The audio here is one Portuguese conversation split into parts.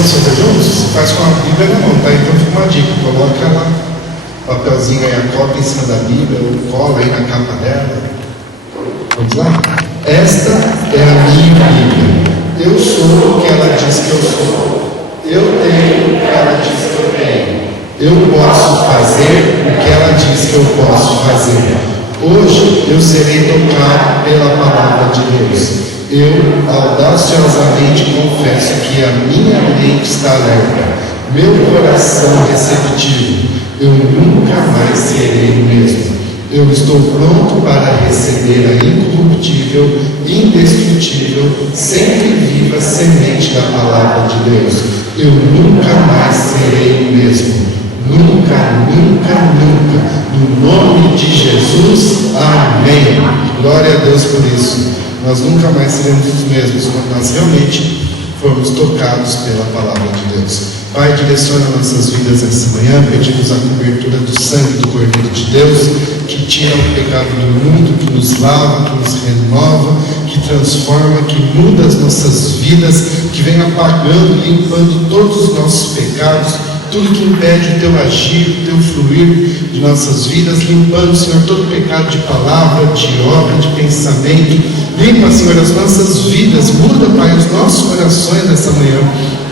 Vamos fazer juntos? Faz com a Bíblia na mão, tá? Então fica uma dica, coloca lá o papelzinho aí, a cópia em cima da Bíblia, ou cola aí na capa dela. Vamos lá? Esta é a minha Bíblia. Eu sou o que ela diz que eu sou. Eu tenho o que ela diz que eu tenho. Eu posso fazer o que ela diz que eu posso fazer. Hoje eu serei tocado pela palavra de Deus. Eu audaciosamente confesso que a minha mente está alerta, meu coração receptivo. Eu nunca mais serei o mesmo. Eu estou pronto para receber a incorruptível, indestrutível, sempre viva semente da palavra de Deus. Eu nunca mais serei o mesmo. Nunca, nunca, nunca. No nome de Jesus, amém. Glória a Deus por isso. Nós nunca mais seremos os mesmos quando nós realmente formos tocados pela palavra de Deus. Pai, direciona nossas vidas essa manhã. Pedimos a cobertura do sangue do Cordeiro de Deus, que tira o pecado do mundo, que nos lava, que nos renova, que transforma, que muda as nossas vidas, que vem apagando e limpando todos os nossos pecados, tudo que impede o teu agir, o teu fluir de nossas vidas, limpando, Senhor, todo pecado de palavra, de obra, de pensamento. Limpa, Senhor, as nossas vidas, muda, Pai, os nossos corações nessa manhã.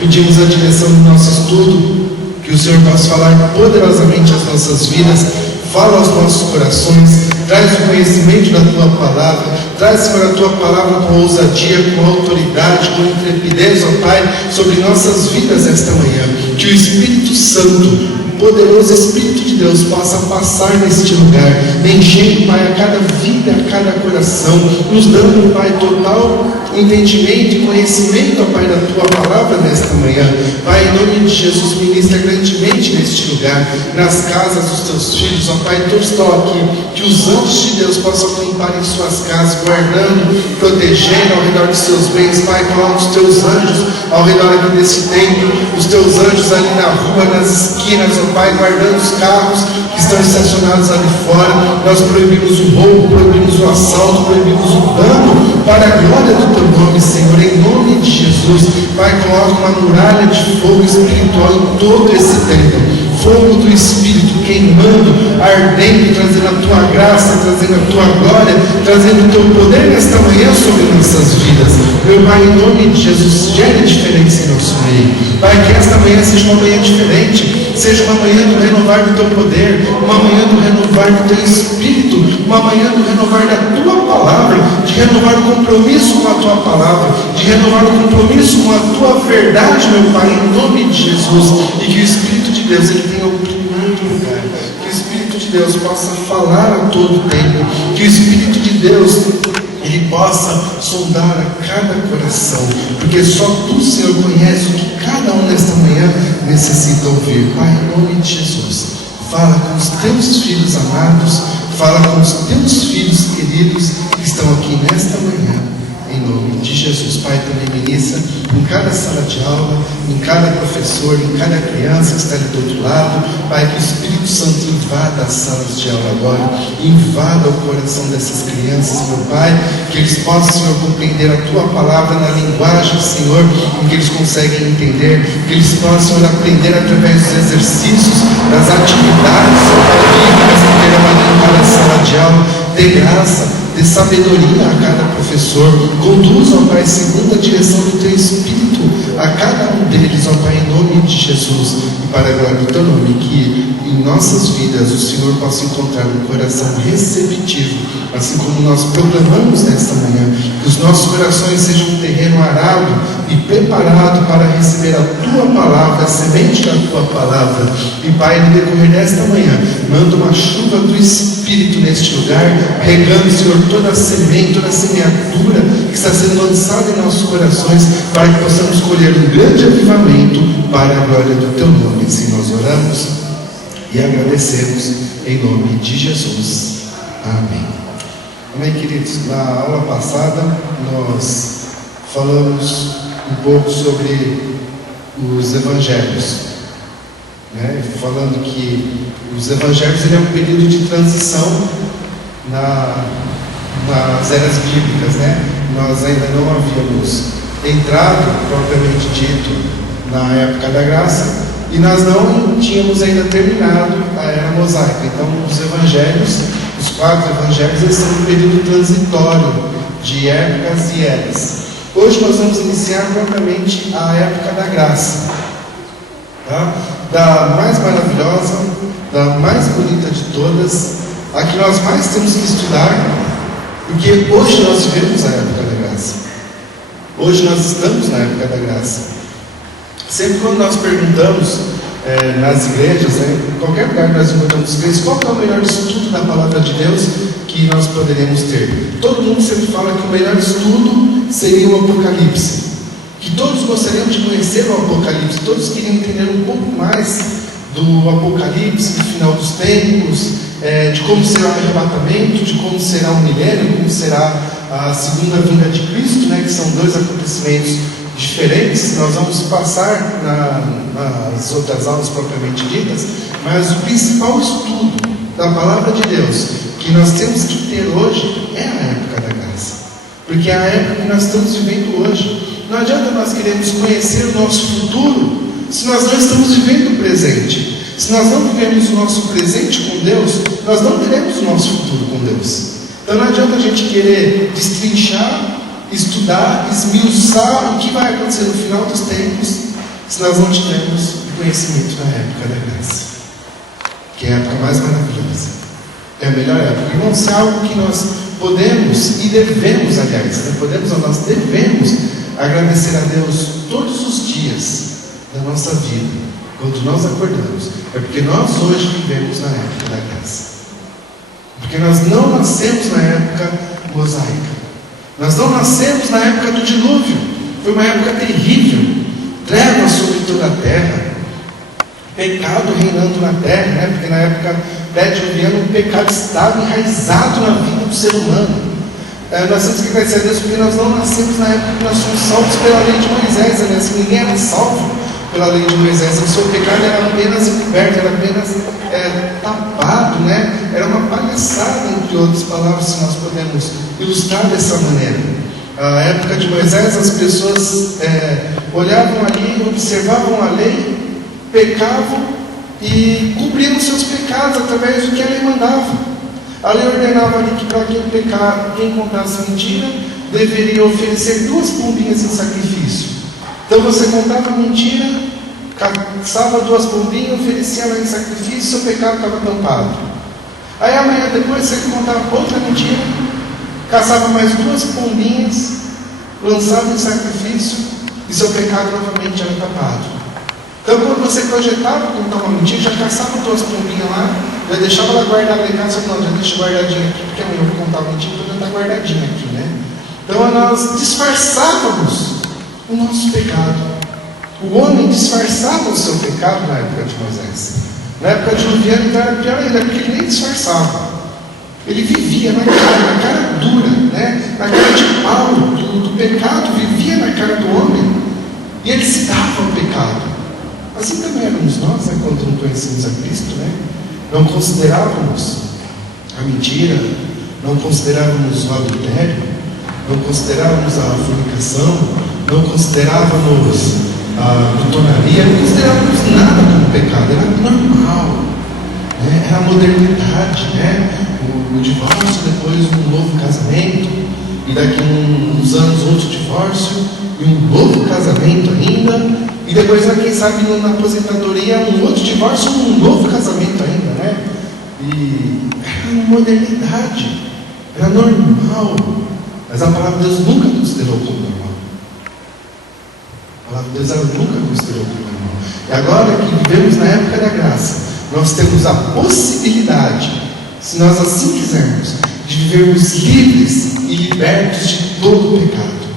Pedimos a direção do nosso estudo, que o Senhor possa falar poderosamente às nossas vidas, fala aos nossos corações, traz o conhecimento da Tua Palavra, traz, Senhor, a Tua Palavra com ousadia, com autoridade, com intrepidez, ó Pai, sobre nossas vidas esta manhã. Que o Espírito Santo, o poderoso Espírito de Deus, possa passar neste lugar, enchendo, Pai, a cada vida, a cada coração, nos dando, Pai, total entendimento e conhecimento, ó Pai, da Tua Palavra nesta manhã. Pai, em nome de Jesus, ministra grandemente neste lugar, nas casas dos Teus filhos, ó Pai, todos estão aqui, que os anjos de Deus possam acampar em suas casas, guardando, protegendo ao redor dos seus bens. Pai, coloca os Teus anjos ao redor aqui desse templo, os Teus anjos ali na rua, nas esquinas, ó Pai, guardando os carros que estão estacionados ali fora. Nós proibimos o roubo, proibimos o assalto, proibimos o dano, para a glória do Teu nome, Senhor, em nome de Jesus. Pai, coloca uma muralha de fogo espiritual em todo esse templo, fogo do Espírito queimando, ardendo, trazendo a Tua graça, trazendo a Tua glória, trazendo o Teu poder nesta manhã sobre nossas vidas. Meu Pai, em nome de Jesus, gere diferença em nosso meio. Pai, que esta manhã seja uma manhã diferente, seja uma manhã do renovar do Teu poder, uma manhã do renovar do Teu Espírito, uma manhã do renovar da Tua Palavra, de renovar o compromisso com a Tua Palavra, de renovar o compromisso com a Tua verdade, meu Pai, em nome de Jesus. E que o Espírito de Deus, Ele tenha o primeiro lugar, que o Espírito de Deus possa falar a todo tempo, que o Espírito de Deus, Ele possa sondar a cada coração, porque só Tu, Senhor, conhece o que cada um nesta manhã necessita ouvir. Pai, em nome de Jesus, fala com os Teus filhos amados, fala com os Teus filhos queridos que estão aqui nesta manhã, em nome de Jesus. Pai, também ministra em cada sala de aula, em cada professor, em cada criança que está ali do outro lado. Pai, que o Espírito Santo invada as salas de aula agora, invada o coração dessas crianças, meu Pai, que eles possam, Senhor, compreender a Tua Palavra na linguagem, Senhor, em que eles conseguem entender, que eles possam, Senhor, aprender através dos exercícios, das atividades, bíblicas que terão ali em cada sala de aula. Dê graça, dê sabedoria a cada professor, conduza, ó Pai, segundo a direção do Teu Espírito, a cada um deles, ó Pai, em nome de Jesus, e para a glória do Teu nome, que em nossas vidas o Senhor possa encontrar um coração receptivo, assim como nós proclamamos nesta manhã, que os nossos corações sejam um terreno arado e preparado para receber a Tua Palavra, a semente da Tua Palavra. E Pai, no decorrer desta manhã, manda uma chuva do Espírito neste lugar, regando, Senhor, toda a semente, toda a semeadura que está sendo lançada em nossos corações, para que possamos colher um grande avivamento para a glória do Teu nome. Assim nós oramos e agradecemos em nome de Jesus. Amém. Amém, queridos. Na aula passada nós falamos um pouco sobre os evangelhos, né? Falando que os evangelhos ele é um período de transição nas eras bíblicas, né? Nós ainda não havíamos entrado, propriamente dito, na época da graça, e nós não tínhamos ainda terminado a era mosaica. Então, os evangelhos, os 4 evangelhos, eles estão no período transitório de épocas e eras. Hoje nós vamos iniciar propriamente a época da graça, tá? Da mais maravilhosa, da mais bonita de todas, a que nós mais temos que estudar, porque hoje nós vivemos a época da graça. Hoje nós estamos na época da graça. Sempre quando nós perguntamos nas igrejas, em qualquer lugar que nós encontramos igrejas, qual é o melhor estudo da palavra de Deus que nós poderíamos ter? Todo mundo sempre fala que o melhor estudo seria o Apocalipse, que todos gostariam de conhecer o Apocalipse, todos queriam entender um pouco mais do Apocalipse, do final dos tempos, de como será o arrebatamento, de como será o milênio, como será a segunda vinda de Cristo, que são 2 acontecimentos diferentes. Nós vamos passar nas outras aulas propriamente ditas, mas o principal estudo da palavra de Deus que nós temos que ter hoje é a época da graça, porque é a época que nós estamos vivendo hoje. Não adianta nós queremos conhecer o nosso futuro se nós não estamos vivendo o presente. Se nós não vivemos o nosso presente com Deus, nós não teremos o nosso futuro com Deus. Então não adianta a gente querer destrinchar, estudar, esmiuçar o que vai acontecer no final dos tempos, se nós não tivermos o conhecimento da época da graça, que é a época mais maravilhosa, é a melhor época. E não é algo que nós podemos e devemos, aliás, nós devemos agradecer a Deus todos os dias da nossa vida, quando nós acordamos. É porque nós hoje vivemos na época da graça, porque nós não nascemos na época mosaica. Nós não nascemos na época do dilúvio. Foi uma época terrível, trevas sobre toda a terra, pecado reinando na terra, porque na época pré-diluviana o pecado estava enraizado na vida do ser humano. Nós temos que agradecer a Deus porque nós não nascemos na época que nós somos salvos pela lei de Moisés. Aliás, ninguém era salvo pela lei de Moisés. O seu pecado era apenas encoberto, era apenas tapado, era uma palhaçada, entre outras palavras, se nós podemos ilustrar dessa maneira. Na época de Moisés, as pessoas olhavam ali, observavam a lei, pecavam e cobriam seus pecados através do que a lei mandava. A lei ordenava ali que para quem contasse mentira, deveria oferecer 2 pombinhas em sacrifício. Então você contava mentira, caçava 2 pombinhas, oferecia ela em sacrifício, seu pecado estava tampado. Aí amanhã depois você contava outra mentira, caçava mais 2 pombinhas, lançava em sacrifício e seu pecado novamente era tapado. Então quando você projetava contar uma mentira, já caçava 2 pombinhas lá, já deixava ela guardada em casa, não, já deixa guardadinha aqui, porque amanhã eu vou contar uma mentira, então já está guardadinha aqui, Então nós disfarçávamos o nosso pecado. O homem disfarçava o seu pecado na época de Moisés. Na época de Diluviano então era pior ainda, porque ele nem disfarçava. Ele vivia na cara dura, na cara de pau do pecado, vivia na cara do homem, e ele se dava ao pecado. Assim também éramos nós, quando não conhecíamos a Cristo, Não considerávamos a mentira, não considerávamos o adultério, não considerávamos a fornicação, não considerávamos a glutonaria, não considerávamos nada como pecado, era normal, era a modernidade, o divórcio, depois um novo casamento, e daqui uns anos outro divórcio, e um novo casamento ainda, e depois, quem sabe, na aposentadoria, um outro divórcio, um novo casamento ainda, E era uma modernidade, era normal, mas a palavra de Deus nunca considerou como normal. A palavra de Deus ela nunca considerou como normal. E agora que vivemos na época da graça, nós temos a possibilidade, se nós assim quisermos, de vivermos livres e libertos de todo o pecado,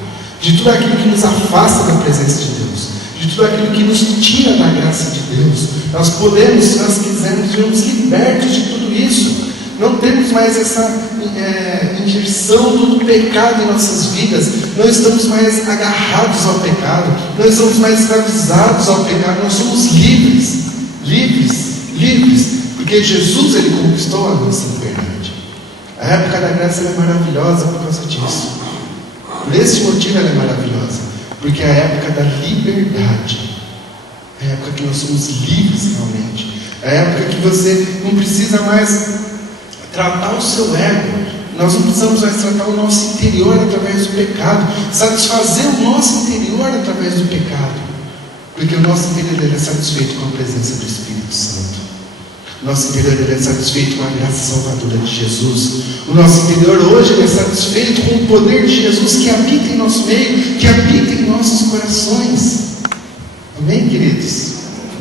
de tudo aquilo que nos afasta da presença de Deus, de tudo aquilo que nos tira da graça de Deus. Nós podemos, se nós quisermos, vivermos libertos de tudo isso. Não temos mais essa injeção do pecado em nossas vidas. Não estamos mais agarrados ao pecado. Não estamos mais escravizados ao pecado. Nós somos livres. Porque Jesus, Ele conquistou a nossa liberdade. A época da graça é maravilhosa por causa disso. Por esse motivo ela é maravilhosa. Porque é a época da liberdade. É a época que nós somos livres realmente. É a época que você não precisa mais tratar o seu ego. Nós não precisamos mais tratar o nosso interior através do pecado, satisfazer o nosso interior através do pecado, porque o nosso interior ele é satisfeito com a presença do Espírito Santo. O nosso interior ele é satisfeito com a graça salvadora de Jesus. O nosso interior hoje ele é satisfeito com o poder de Jesus que habita em nosso meio, que habita em nossos corações. Amém, queridos?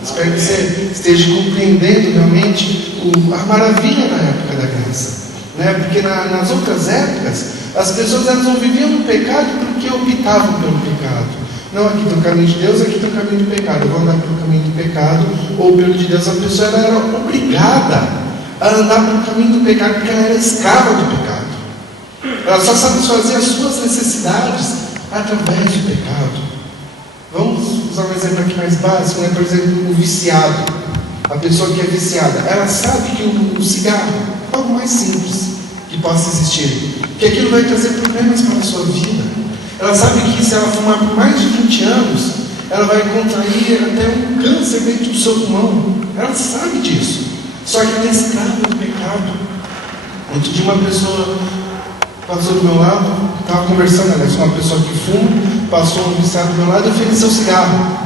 Espero que você esteja compreendendo realmente a maravilha da época da graça. Porque nas outras épocas, as pessoas elas não viviam no pecado porque optavam pelo pecado. Não, aqui tem o caminho de Deus, aqui tem o caminho do pecado. Eu vou andar pelo caminho do pecado ou pelo de Deus. A pessoa ela era obrigada a andar pelo caminho do pecado porque ela era escrava do pecado. Ela só satisfazia as suas necessidades através do pecado. Vamos usar um exemplo aqui mais básico, por exemplo, o viciado. A pessoa que é viciada, ela sabe que o cigarro é algo mais simples que possa existir, que aquilo vai trazer problemas para a sua vida. Ela sabe que se ela fumar por mais de 20 anos, ela vai contrair até um câncer dentro do seu pulmão. Ela sabe disso, só que ela é escrava do pecado. Outro dia uma pessoa passou do meu lado, estava conversando, com uma pessoa que fuma, passou um viciado do meu lado e ofereceu cigarro.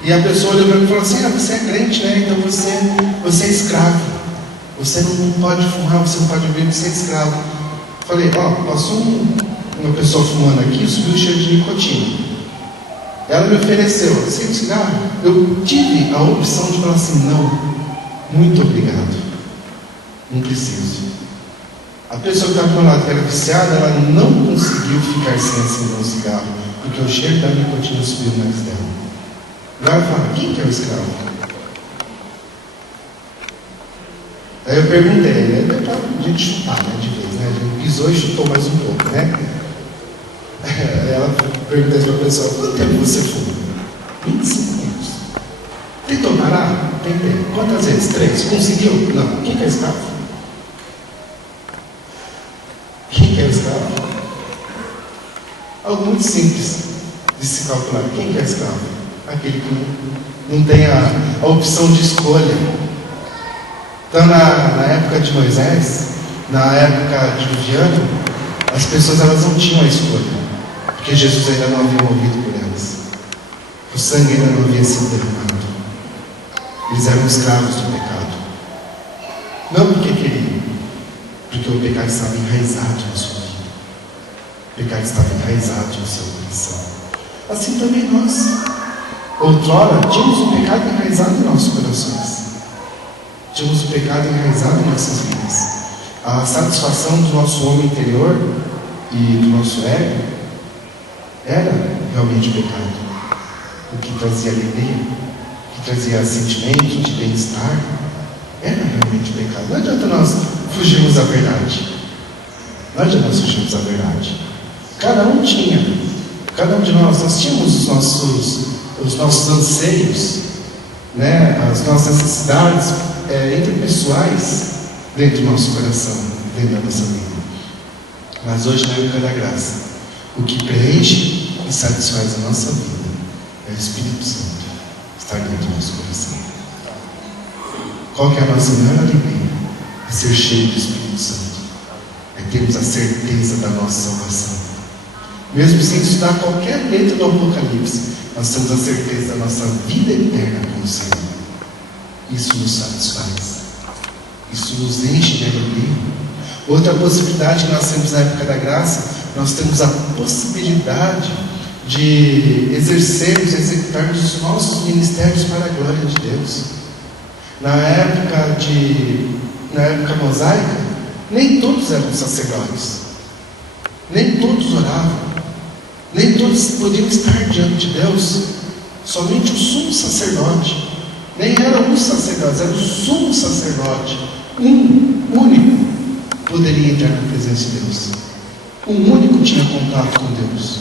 E a pessoa olhou para mim e falou assim: você é crente, então você é escravo. Você não pode fumar, você não pode beber, você é escravo. Falei: passou uma pessoa fumando aqui, subiu o cheiro de nicotina. Ela me ofereceu: aceita cigarro? Eu tive a opção de falar assim: não, muito obrigado, não preciso. A pessoa que estava do meu lado, que era viciada, ela não conseguiu ficar sem acender um cigarro, porque o cheiro da nicotina subiu no nariz dela. Agora fala: quem que é o escravo? Aí eu perguntei, ele é para a gente chutar, de vez, A gente pisou e chutou mais um pouco, Aí ela perguntou para a pessoa: quanto tempo você fuma? 25 minutos. Tentou parar? Tentei. Quantas vezes? 3. Conseguiu? Não. Quem que é escravo? Quem que é escravo? Algo muito simples de se calcular. Quem que é escravo? Aquele que não tem a opção de escolha. Então, na época de Moisés, na época de Viviane, as pessoas elas não tinham a escolha, porque Jesus ainda não havia morrido por elas. O sangue ainda não havia sido derramado. Eles eram escravos do pecado. Não porque queriam, porque o pecado estava enraizado na sua vida. O pecado estava enraizado no seu coração. Assim também nós. Outrora, tínhamos o pecado enraizado em nossos corações. Tínhamos o pecado enraizado em nossas vidas. A satisfação do nosso homem interior e do nosso ego era realmente o pecado. O que trazia alegria, o que trazia sentimento de bem-estar, era realmente o pecado. Não adianta nós fugirmos da verdade. Não adianta nós fugirmos da verdade. Cada um de nós tínhamos os nossos anseios, as nossas necessidades interpessoais dentro do nosso coração, dentro da nossa vida. Mas hoje, na época da graça, o que preenche e satisfaz a nossa vida é o Espírito Santo estar dentro do nosso coração. Qual que é a nossa maior alegria? É ser cheio do Espírito Santo, é termos a certeza da nossa salvação. Mesmo sem estudar qualquer letra do Apocalipse, nós temos a certeza da nossa vida eterna com o Senhor. Isso nos satisfaz. Isso nos enche de alegria. Outra possibilidade que nós temos na época da graça, nós temos a possibilidade de executarmos os nossos ministérios para a glória de Deus. Na época mosaica, nem todos eram sacerdotes, nem todos oravam, nem todos podiam estar diante de Deus. Somente o sumo sacerdote. Nem era um sacerdote, era o sumo sacerdote. Um único poderia entrar na presença de Deus. Um único tinha contato com Deus.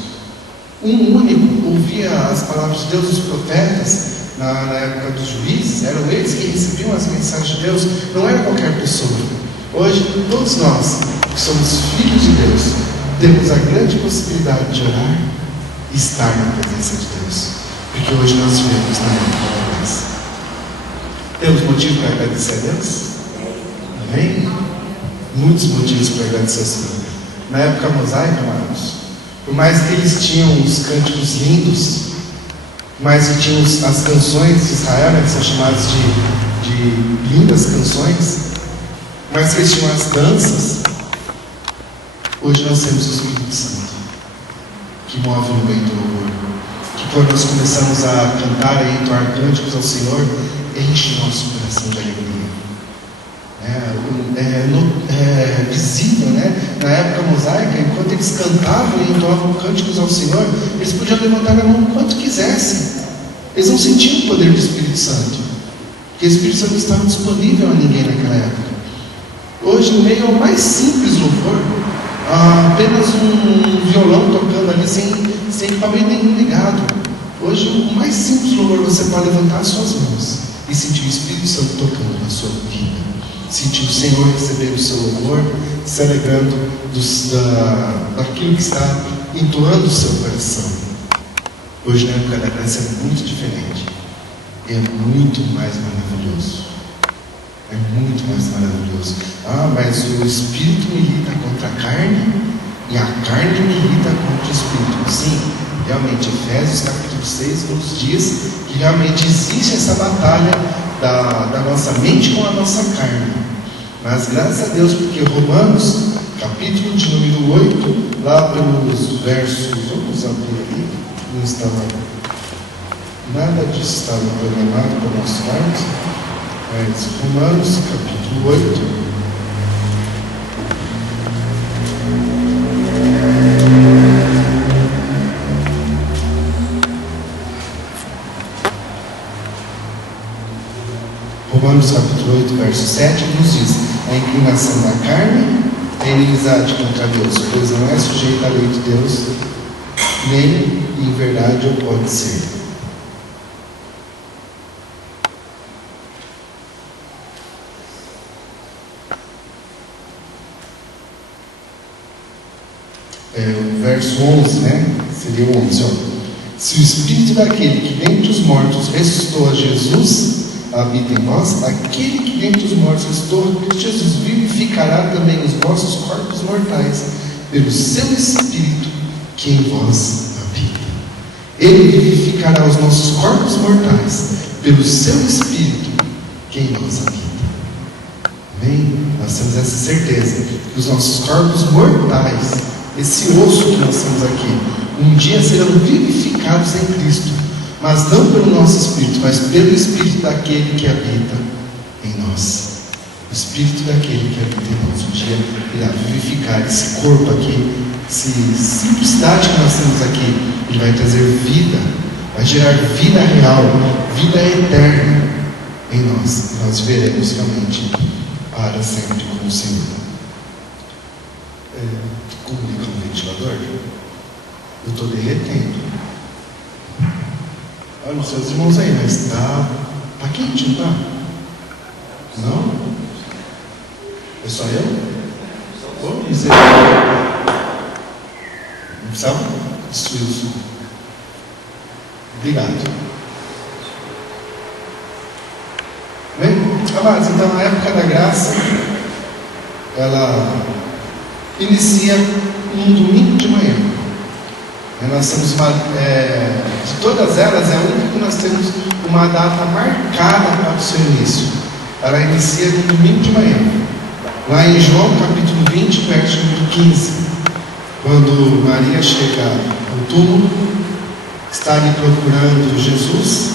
Um único ouvia as palavras de Deus. Os profetas, na época dos juízes, eram eles que recebiam as mensagens de Deus. Não era qualquer pessoa. Hoje, todos nós que somos filhos de Deus, temos a grande possibilidade de orar e estar na presença de Deus. Porque hoje nós vivemos na época da graça. Temos motivo para agradecer a Deus? Amém? Muitos motivos para agradecer ao Senhor. Na época mosaica, amados, por mais que eles tinham os cânticos lindos, mas que tinham as canções de Israel, né, que são chamadas de lindas canções, mas que eles tinham as danças. Hoje nós temos o Espírito Santo, que move no meio do louvor, que quando nós começamos a cantar e entoar cânticos ao Senhor, enche o nosso coração de alegria. É visível, né? Na época mosaica, enquanto eles cantavam e entoavam cânticos ao Senhor, eles podiam levantar a mão quanto quisessem. Eles não sentiam o poder do Espírito Santo, porque o Espírito Santo estava disponível a ninguém naquela época. Hoje, no meio ao mais simples louvor, apenas um violão tocando ali sem equipamento nenhum ligado. Hoje, o mais simples louvor, você pode levantar as suas mãos e sentir o Espírito Santo tocando na sua vida. Sentir o Senhor receber o seu louvor, se alegrando daquilo que está entoando o seu coração. Hoje, na época da graça, é muito diferente. É muito mais maravilhoso. É muito mais maravilhoso. Mas o Espírito milita contra a carne e a carne milita contra o Espírito. Sim, realmente, Efésios capítulo 6 nos diz que realmente existe essa batalha da nossa mente com a nossa carne. Mas graças a Deus, porque Romanos, capítulo de número 8, lá pelos versos, vamos abrir ali, não estava, nada disso estava programado para nós farmos, mas Romanos, capítulo 8, Romanos capítulo 8, verso 7, nos diz: a inclinação da carne é inimizade contra Deus, pois não é sujeita à lei de Deus, nem em verdade ou pode ser. O verso 11, né? Seria o 11, ó. Se o Espírito daquele que dentre os mortos ressuscitou a Jesus habita em vós, aquele que dentre os mortos ressuscitou a Cristo Jesus vivificará também os vossos corpos mortais pelo seu Espírito que em vós habita. Ele vivificará os nossos corpos mortais pelo seu Espírito que em nós habita. Amém? Nós temos essa certeza que os nossos corpos mortais, esse osso que nós temos aqui, um dia serão vivificados em Cristo, mas não pelo nosso Espírito, mas pelo Espírito daquele que habita em nós. O Espírito daquele que habita em nós um dia irá vivificar esse corpo aqui, essa simplicidade que nós temos aqui. Ele vai trazer vida, vai gerar vida real, vida eterna em nós. E nós veremos realmente para sempre com o Senhor. Como liga um ventilador? Eu estou derretendo. Olha os seus irmãos aí, mas está quente, não está? Não? É só eu? Vou dizer. Não precisava destruir o som. Obrigado. Bem, amados, então a época da graça, ela inicia um domingo de manhã. Nós temos de todas elas, é a única que nós temos uma data marcada para o seu início. Ela inicia no domingo de manhã, lá em João capítulo 20, verso 15, quando Maria chega ao túmulo, está ali procurando Jesus,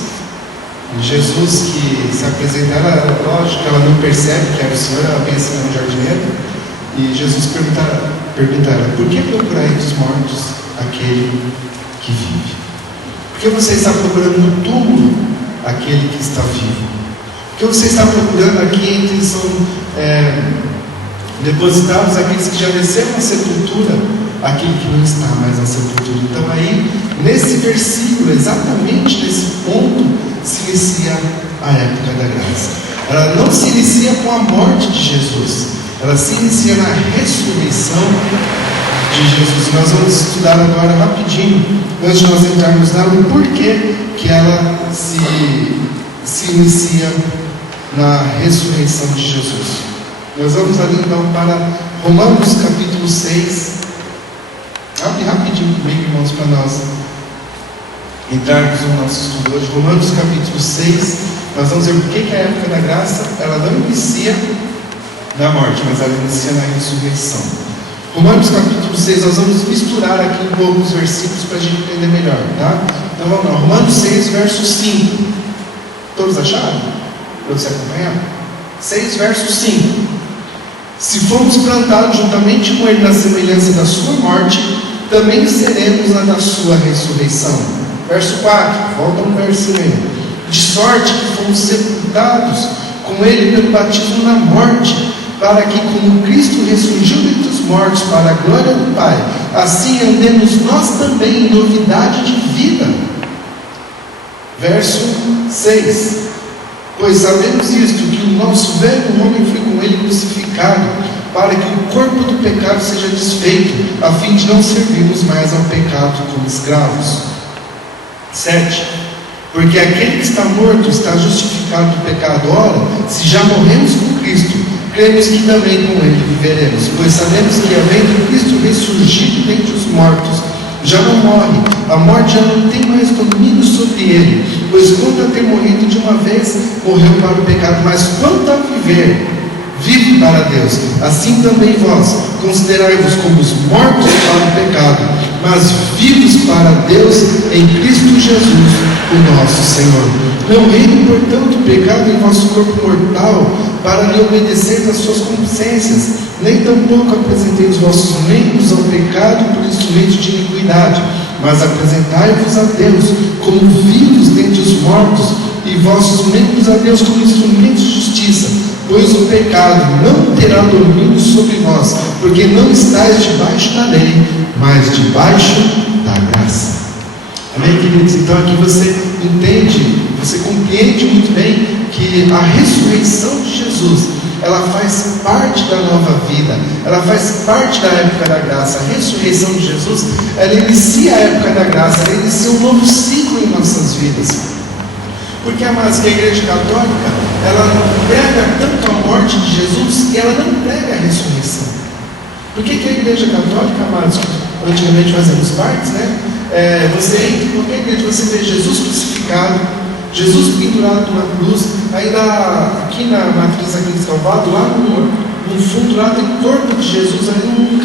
e Jesus que se apresenta, ela, lógico que ela não percebe que era o Senhor, ela pensa que era um jardineiro, e Jesus pergunta a ela: por que procurar entre os mortos aquele que vive? Por que você está procurando no túmulo aquele que está vivo? Por que você está procurando aqui entre são depositados aqueles que já desceram a sepultura, aquele que não está mais na sepultura? Então aí, nesse versículo, exatamente nesse ponto, se inicia a época da graça. Ela não se inicia com a morte de Jesus, ela se inicia na ressurreição de Jesus. Nós vamos estudar agora rapidinho, antes de nós entrarmos nela, o porquê que ela se inicia na ressurreição de Jesus. Nós vamos ali então para Romanos capítulo 6. Abre rapidinho comigo, irmãos, para nós entrarmos no nosso estudo hoje. Romanos capítulo 6. Nós vamos ver por que a época da graça ela não inicia na morte, mas ela inicia na ressurreição. Romanos capítulo 6, nós vamos misturar aqui um pouco os versículos para a gente entender melhor, tá? Então vamos lá, Romanos 6, verso 5. Todos acharam? Para você acompanhar? 6, verso 5. Se formos plantados juntamente com ele na semelhança da sua morte, também seremos na da sua ressurreição. Verso 4, volta um verso aí. De sorte que fomos sepultados com ele pelo batismo na morte, para que, como Cristo ressurgiu dentre os mortos para a glória do Pai, assim andemos nós também em novidade de vida. Verso 6. Pois sabemos isto, que o nosso velho homem foi com ele crucificado, para que o corpo do pecado seja desfeito, a fim de não servirmos mais ao pecado como escravos. 7. Porque aquele que está morto está justificado do pecado. Ora, se já morremos com Cristo, cremos que também com ele viveremos, pois sabemos que, havendo Cristo ressurgido dentre os mortos, já não morre, a morte já não tem mais domínio sobre ele, pois quanto a ter morrido de uma vez, morreu para o pecado, mas quanto a viver, vive para Deus. Assim também vós, considerai-vos como os mortos para o pecado, mas vivos para Deus em Cristo Jesus, o nosso Senhor. Não reine, portanto, o pecado em vosso corpo mortal, para lhe obedecer às suas consciências, nem tampouco apresentei os vossos membros ao pecado por instrumento de iniquidade, mas apresentai-vos a Deus como vivos dentre os mortos, e vossos membros a Deus como instrumentos de justiça, pois o pecado não terá domínio sobre vós, porque não estáis debaixo da lei, mas debaixo da graça. Amém, queridos? Então aqui você entende, você compreende muito bem que a ressurreição de Jesus, ela faz parte da nova vida, ela faz parte da época da graça. A ressurreição de Jesus, ela inicia a época da graça, ela inicia um novo ciclo em nossas vidas. Porque, amados, que a Igreja Católica, ela prega tanto a morte de Jesus, e ela não prega a ressurreição. Por que a Igreja Católica, amados, antigamente fazemos parte, né? Você entra em qualquer igreja, você vê Jesus crucificado, Jesus pendurado numa cruz, aí aqui na matriz aqui de Salvador, lá no fundo lá tem o corpo de Jesus, aí num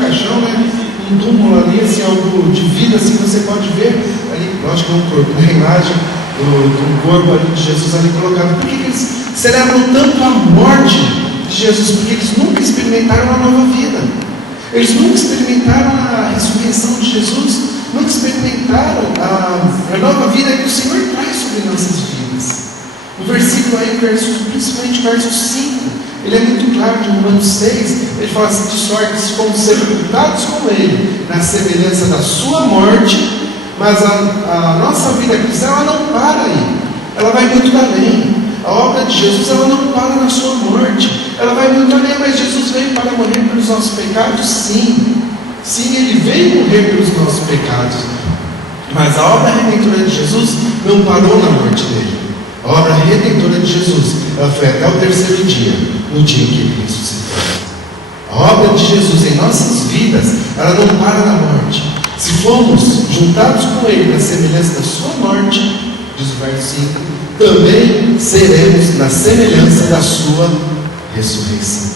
caixão, né? Um túmulo ali, assim, algo de vida, assim, você pode ver ali, lógico que é um corpo, né? A imagem do corpo ali de Jesus ali colocado. Por que eles celebram tanto a morte de Jesus? Porque eles nunca experimentaram a nova vida. Eles nunca experimentaram a ressurreição de Jesus, nunca experimentaram a nova vida que o Senhor traz sobre nossas vidas. O versículo aí, principalmente o verso 5, ele é muito claro, de Romanos 6, ele fala assim: de sorte que fomos sepultados com ele, na semelhança da sua morte, mas a nossa vida cristã, ela não para aí, ela vai muito além. A obra de Jesus, ela não para na sua morte, ela vai muito além. Mas Jesus veio para morrer pelos nossos pecados? Sim, ele veio morrer pelos nossos pecados, mas a obra redentora de Jesus não parou na morte dele. A obra redentora de Jesus, ela foi até o terceiro dia, no dia em que ele ressuscitou. A obra de Jesus em nossas vidas, ela não para na morte. Se formos juntados com ele na semelhança da sua morte, diz o verso 5, também seremos na semelhança da sua ressurreição.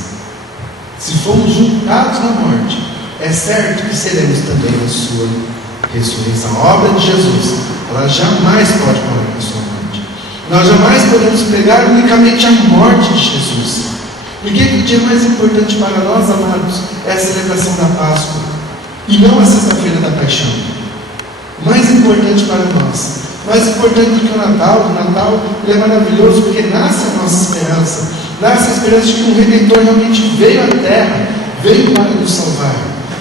Se formos juntados na morte, é certo que seremos também na sua ressurreição. A obra de Jesus, ela jamais pode parar na sua morte. Nós jamais podemos pregar unicamente a morte de Jesus. Porque o dia mais importante para nós, amados, é a celebração da Páscoa, e não a sexta-feira da Paixão. Mais importante para nós, mais importante do que o Natal ele é maravilhoso, porque nasce a nossa esperança, nasce a esperança de que um Redentor realmente veio à Terra, veio para nos salvar.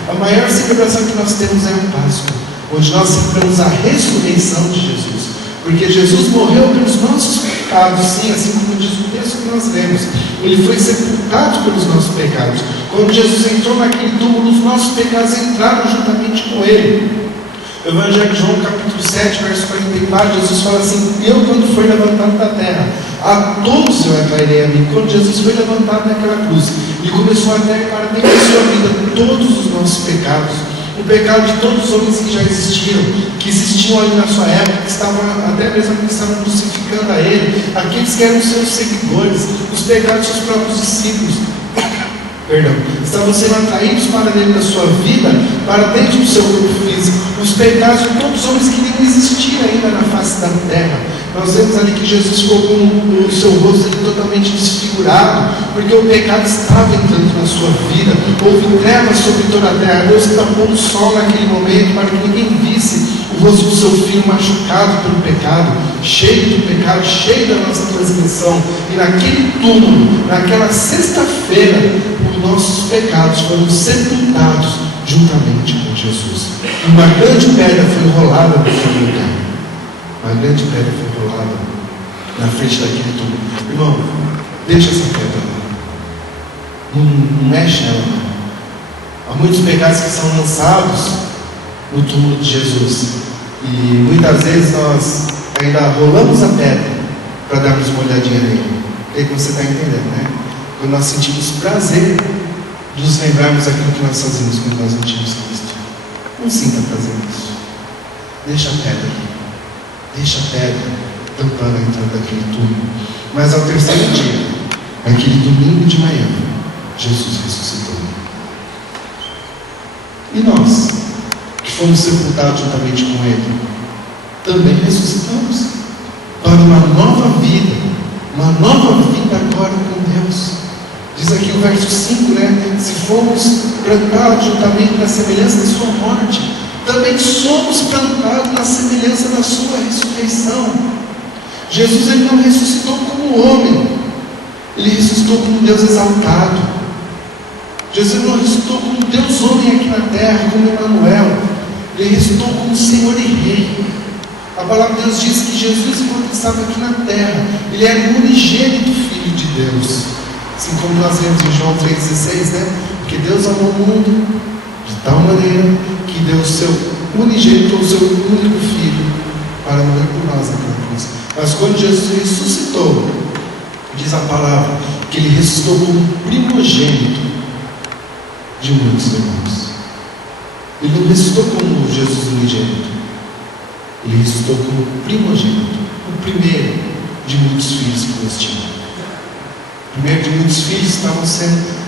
A maior celebração que nós temos é a Páscoa, onde nós celebramos a ressurreição de Jesus, porque Jesus morreu pelos nossos pecados. crucificado, sim, assim como diz o texto que nós lemos. Ele foi sepultado pelos nossos pecados. Quando Jesus entrou naquele túmulo, os nossos pecados entraram juntamente com ele. O Evangelho de João, capítulo 7, verso 44, Jesus fala assim: eu, quando for levantado da terra, a todos eu atrairei a mim. Quando Jesus foi levantado naquela cruz, ele começou a declarar dentro da sua vida todos os nossos pecados, o pecado de todos os homens que já existiram, que existiam ali na sua época, que estavam, até mesmo que estavam crucificando a ele, aqueles que eram seus seguidores, os pecados dos seus próprios discípulos, estavam sendo atraídos para dentro da sua vida, para dentro do seu corpo físico, os pecados de todos os homens que nem existiam ainda na face da terra. Nós vemos ali que Jesus ficou com o seu rosto totalmente desfigurado, porque o pecado estava entrando na sua vida. Houve trevas sobre toda a terra. Deus tapou o sol naquele momento para que ninguém visse o rosto do seu filho machucado pelo pecado, cheio do pecado, cheio da nossa transgressão. E naquele túmulo, naquela sexta-feira, os nossos pecados foram sepultados juntamente com Jesus. Uma grande pedra foi rolada naquele lugar. Uma grande pedra foi rolada na frente daquele túmulo. Irmão, deixa essa pedra lá. Não mexe ela não. Há muitos pecados que são lançados no túmulo de Jesus. E muitas vezes nós ainda rolamos a pedra para darmos uma olhadinha nele. O que você está entendendo, né? Quando nós sentimos prazer de nos lembrarmos daquilo que nós fazemos quando nós não tínhamos Cristo. Não sinta prazer nisso. Deixa a pedra ali. Deixa a pedra tampando a entrada daquele túmulo. Mas ao terceiro dia, aquele domingo de manhã, Jesus ressuscitou. E nós, que fomos sepultados juntamente com Ele, também ressuscitamos para uma nova vida agora com Deus. Diz aqui o verso 5, né? Se fomos plantados juntamente na semelhança da sua morte, também somos plantados na semelhança da sua ressurreição. Jesus, ele não ressuscitou como homem, ele ressuscitou como Deus exaltado. Jesus não ressuscitou como Deus homem aqui na terra, como Emmanuel. Ele ressuscitou como Senhor e Rei. A palavra de Deus diz que Jesus, enquanto estava aqui na terra, ele era o unigênito Filho de Deus. Assim como nós vemos em João 3,16, né? Porque Deus amou o mundo de tal maneira que deu o seu unigênito, o seu único Filho, para morrer por nós naquela cruz. Mas quando Jesus ressuscitou, diz a palavra que ele ressuscitou como primogênito de muitos irmãos. Ele não ressuscitou como Jesus unigênito, ele ressuscitou como primogênito, o primeiro de muitos filhos que Deus tinha. O primeiro de muitos filhos que estavam sendo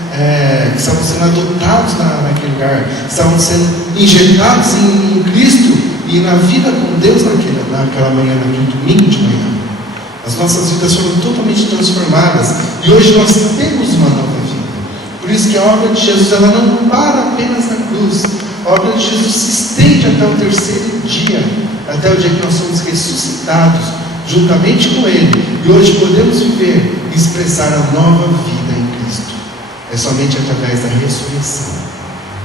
adotados naquele lugar, estavam sendo injetados em Cristo e na vida com Deus naquela manhã, naquele domingo de manhã. As nossas vidas foram totalmente transformadas e hoje nós temos uma nova vida. Por isso que a obra de Jesus, ela não para apenas na cruz. A obra de Jesus se estende até o terceiro dia, até o dia que nós somos ressuscitados juntamente com Ele, e hoje podemos viver e expressar a nova vida em Cristo. É somente através da ressurreição,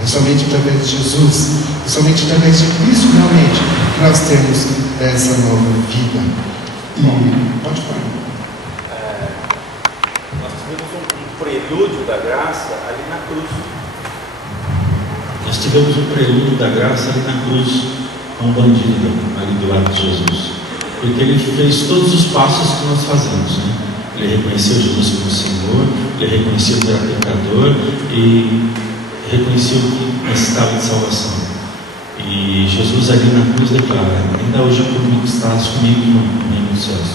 é somente através de Jesus, é somente através de Cristo realmente que nós temos essa nova vida. E pode falar. Nós tivemos um prelúdio da graça ali na cruz. Nós tivemos um prelúdio da graça ali na cruz, com um bandido ali do lado de Jesus, porque ele fez todos os passos que nós fazemos, né? Ele reconheceu Jesus como Senhor, ele reconheceu que era pecador e reconheceu que necessitava de salvação. E Jesus ali na cruz declara: ainda hoje comigo estás comigo no reino dos céus.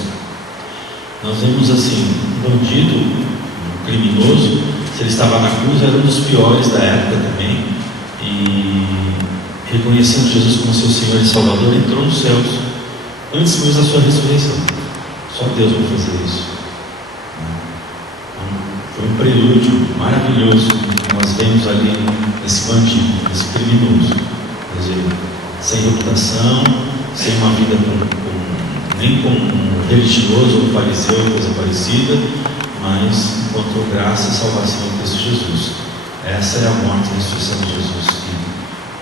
Nós vemos assim, um bandido, um criminoso, se ele estava na cruz, era um dos piores da época também, e reconhecendo Jesus como seu Senhor e Salvador, entrou nos céus, antes mesmo da sua ressurreição. Só Deus pode fazer isso. Então, foi um prelúdio maravilhoso que nós vemos ali nesse bandido, nesse criminoso. Quer dizer, sem reputação, sem uma vida nem com um religioso ou fariseu, coisa parecida, mas encontrou graça e salvação em Cristo Jesus. Essa é a morte e a ressurreição de Jesus que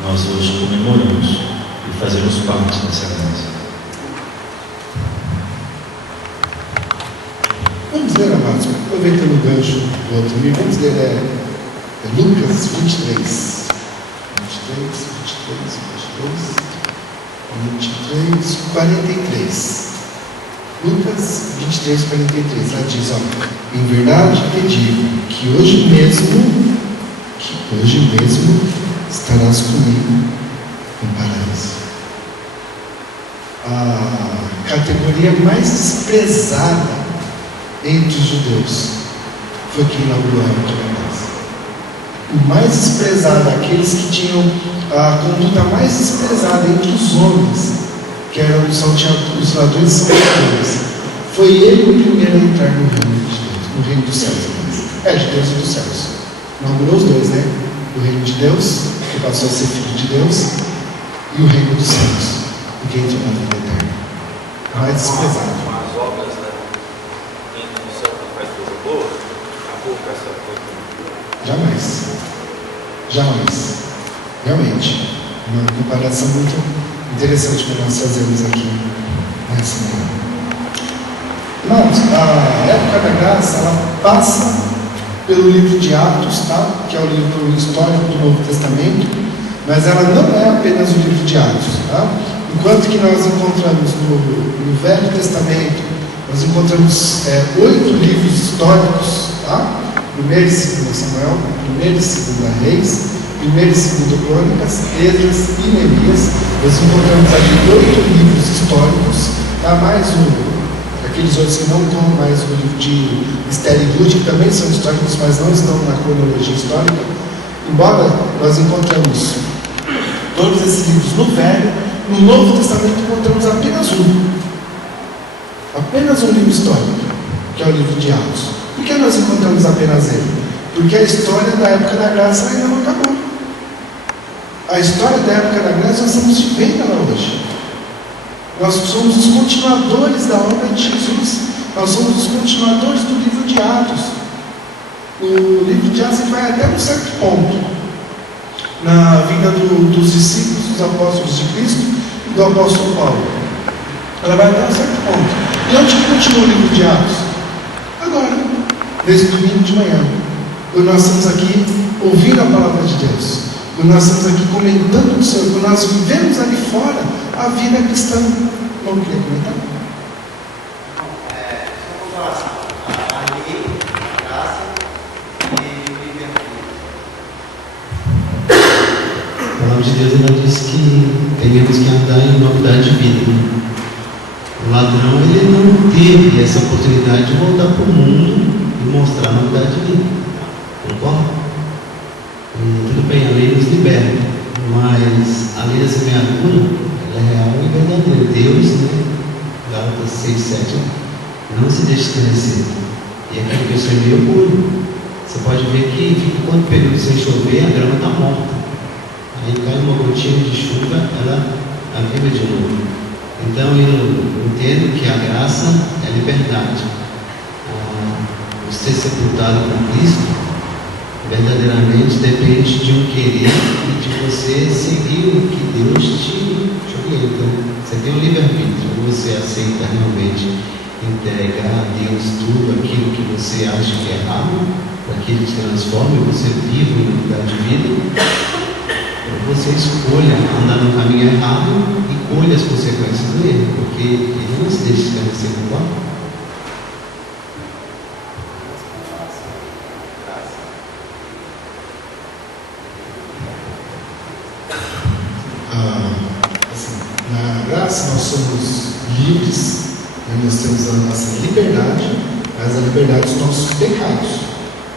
nós hoje comemoramos e fazemos parte dessa graça. ler, amados, aproveitando o gancho do outro livro, vamos ler Lucas 23, 43. Lucas 23, 43, lá diz, em verdade te digo que hoje mesmo estarás comigo no paraíso. A categoria mais desprezada entre os judeus foi quem inaugurou a arca da graça. O mais desprezado, aqueles que tinham a conduta mais desprezada entre os homens, que eram os ladrões e salteadores, foi ele o primeiro a entrar no reino de Deus, no reino dos céus. De Deus e dos céus. Inaugurou os dois, né? O reino de Deus, que passou a ser filho de Deus, e o reino dos céus, que entrou na vida eterna. Mais desprezado. As obras, né? Quem no céu não faz coisa boa, a boca essa coisa. Jamais. Realmente. Uma comparação muito interessante para nós fazermos aqui nessa manhã. Irmãos, a época da graça, ela passa pelo livro de Atos, tá? Que é o livro histórico do Novo Testamento, mas ela não é apenas o livro de Atos, tá? Enquanto que nós encontramos no Velho Testamento, nós encontramos 8 livros históricos, tá? 1 e 2 Samuel, 1 e 2 Reis, 1 e 2 Crônicas, Esdras e Neemias. Nós encontramos ali 8 livros históricos, tá? Mais aqueles outros que não estão mais no livro de Esther e Ruth, que também são históricos, mas não estão na cronologia histórica. Embora nós encontramos todos esses livros no Velho, no Novo Testamento encontramos apenas um livro histórico, que é o livro de Atos. Por que nós encontramos apenas ele? Porque a história da época da graça ainda não acabou. A história da época da graça nós estamos vivendo ela hoje. Nós somos os continuadores da obra de Jesus. Nós somos os continuadores do livro de Atos. O livro de Atos vai até um certo ponto na vida dos discípulos, dos apóstolos de Cristo e do apóstolo Paulo. Ela vai até um certo ponto. E onde que continua o livro de Atos? Agora, nesse domingo de manhã, quando nós estamos aqui ouvindo a palavra de Deus, quando nós estamos aqui comentando o Senhor, quando nós vivemos ali fora a vida cristã. Vamos querer comentar? Vamos falar assim, a lei, a graça e o livre-arbítrio. A palavra de Deus ela diz que temos que andar em novidade de vida. O ladrão ele não teve essa oportunidade de voltar para o mundo e mostrar a novidade de vida. Concorda? Tudo bem, a lei nos liberta, mas a lei da semeadura ela é real e verdadeira. Deus, né? Gálatas 6, 7, não se deixa esclarecer. E aquilo que eu semeio eu colho. Você pode ver que fica quanto período sem chover, a grama está morta. Aí cai uma gotinha de chuva, ela aviva de novo. Então eu entendo que a graça é liberdade. Ser sepultado com Cristo verdadeiramente depende de um querer e de você seguir o que Deus te orienta. Você tem um livre-arbítrio, você aceita realmente entregar a Deus tudo aquilo que você acha que é errado, para que Ele te transforme e você viva em novidade de vida. Você escolha andar no caminho errado e colhe as consequências dele, porque Ele não se deixa esclarecer com o Nós somos livres, nós temos a nossa liberdade, mas a liberdade dos nossos pecados.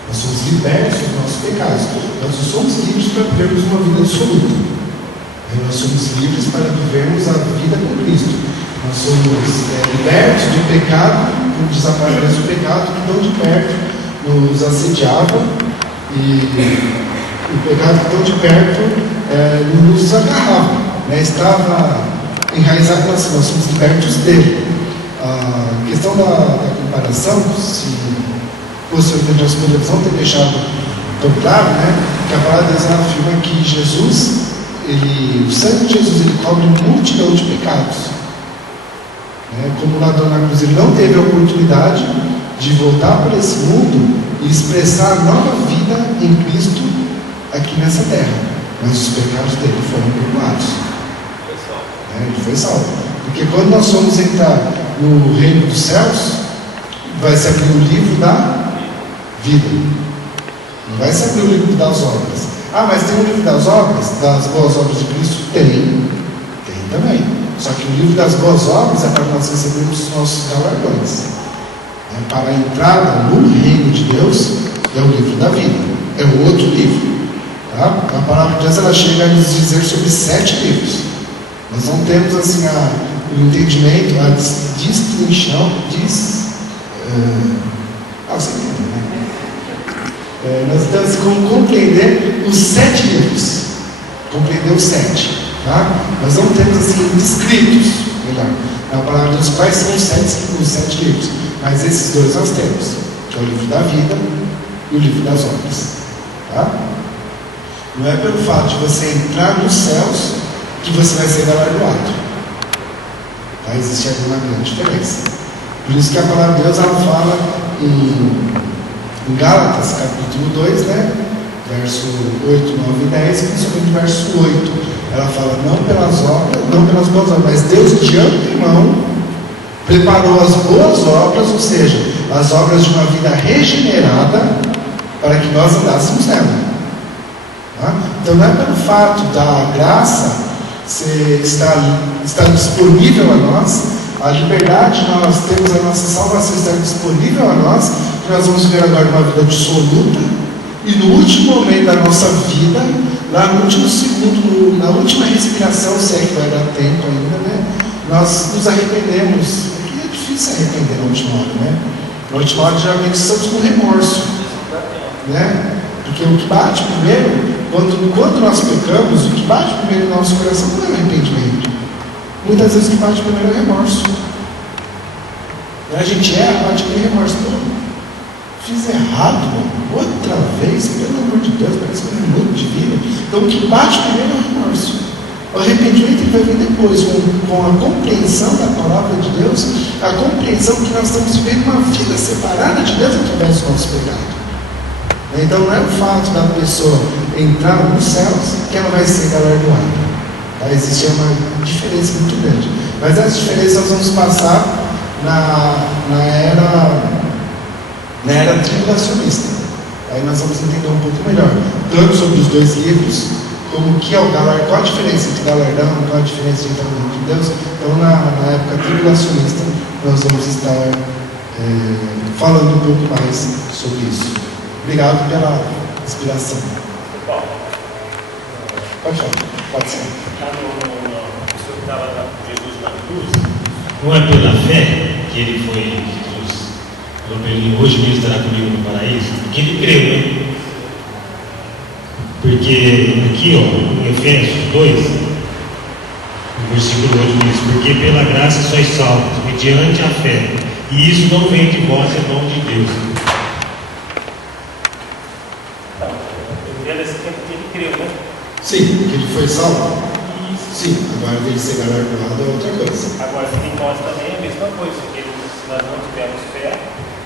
Nós somos libertos dos nossos pecados. Nós não somos livres para vivermos uma vida absoluta. Nós somos livres para vivermos a vida com Cristo. Nós somos libertos do pecado, como diz a palavra do pecado, que tão de perto nos assediava, e o pecado que tão de perto nos agarrava, estava enraizado nós somos libertos dele. A questão da comparação, se fosse nós poderíamos não ter deixado tão claro, que a palavra de Deus afirma que Jesus, o sangue de Jesus, ele cobre multidão de pecados. Como o ladrão na cruz, ele não teve a oportunidade de voltar para esse mundo e expressar nova vida em Cristo aqui nessa terra. Mas os pecados dele foram perdoados. Ele foi salvo. Porque quando nós vamos entrar no reino dos céus, vai se abrir o livro da vida. Não vai se abrir o livro das obras. Ah, mas tem um livro das obras, das boas obras de Cristo? Tem também. Só que o livro das boas obras é para nós recebermos os nossos galardões. Para a entrada no reino de Deus é o livro da vida. É o outro livro. Tá? A palavra de Deus ela chega a nos dizer sobre 7 livros. Nós não temos assim o entendimento, a distinção, você entende, né? Nós temos como compreender os 7 livros. Compreender os 7. Tá? Nós não temos assim descritos, melhor, na palavra de Deus quais são os 7 livros. Mas esses dois nós temos, que é o livro da vida e o livro das obras. Tá? Não é pelo fato de você entrar nos céus que você vai ser galardoado. Tá? Existe alguma grande diferença. Por isso que a palavra de Deus ela fala em Gálatas, capítulo 2, né? Verso 8, 9 e 10, principalmente verso 8. Ela fala, não pelas obras, não pelas boas obras, mas Deus de antemão preparou as boas obras, ou seja, as obras de uma vida regenerada, para que nós andássemos nela. Tá? Então não é pelo fato da graça estar disponível a nós, a liberdade nós temos, a nossa salvação estar disponível a nós, que nós vamos viver agora uma vida dissoluta, e no último momento da nossa vida, lá no último segundo, na última respiração, se é que vai dar tempo ainda, né? Nós nos arrependemos. É difícil se arrepender na última hora, né? Na última hora, geralmente, estamos com remorso, né? Porque o que bate primeiro, quando nós pecamos, o que bate primeiro no nosso coração não é o arrependimento. Muitas vezes o que bate primeiro é o remorso. A gente erra, bate aquele remorso. Pô, fiz errado, mano. Outra vez, pelo amor de Deus, parece que é um minuto de vida. Então o que bate primeiro é o remorso. O arrependimento ele vai vir depois, com a compreensão da palavra de Deus, a compreensão que nós estamos vivendo uma vida separada de Deus através do nosso pecado. Então não é o fato da pessoa entrar nos céus que ela vai ser galardoada. Tá? Existe uma diferença muito grande. Mas essa diferença nós vamos passar na era tribulacionista. Aí nós vamos entender um pouco melhor, tanto sobre os dois livros, como que é o galardão, qual a diferença entre galardão, qual a diferença entre o reino de Deus. Então na época tribulacionista nós vamos estar falando um pouco mais sobre isso. Obrigado pela inspiração. Pode falar, pode ser. O senhor estava com Jesus na cruz, não é pela fé que ele foi, Jesus falou para ele, hoje mesmo estará comigo no paraíso, porque ele creu, né? Porque aqui, ó, em Efésios 2, no versículo 8 diz, porque pela graça sois salvos, mediante a fé, e isso não vem de vós, é dom de Deus. Ele creu, né? Sim, que ele foi salvo. Sim, agora dele ser galardoado é outra coisa. Agora, se em nós também é a mesma coisa, porque se nós não tivermos fé,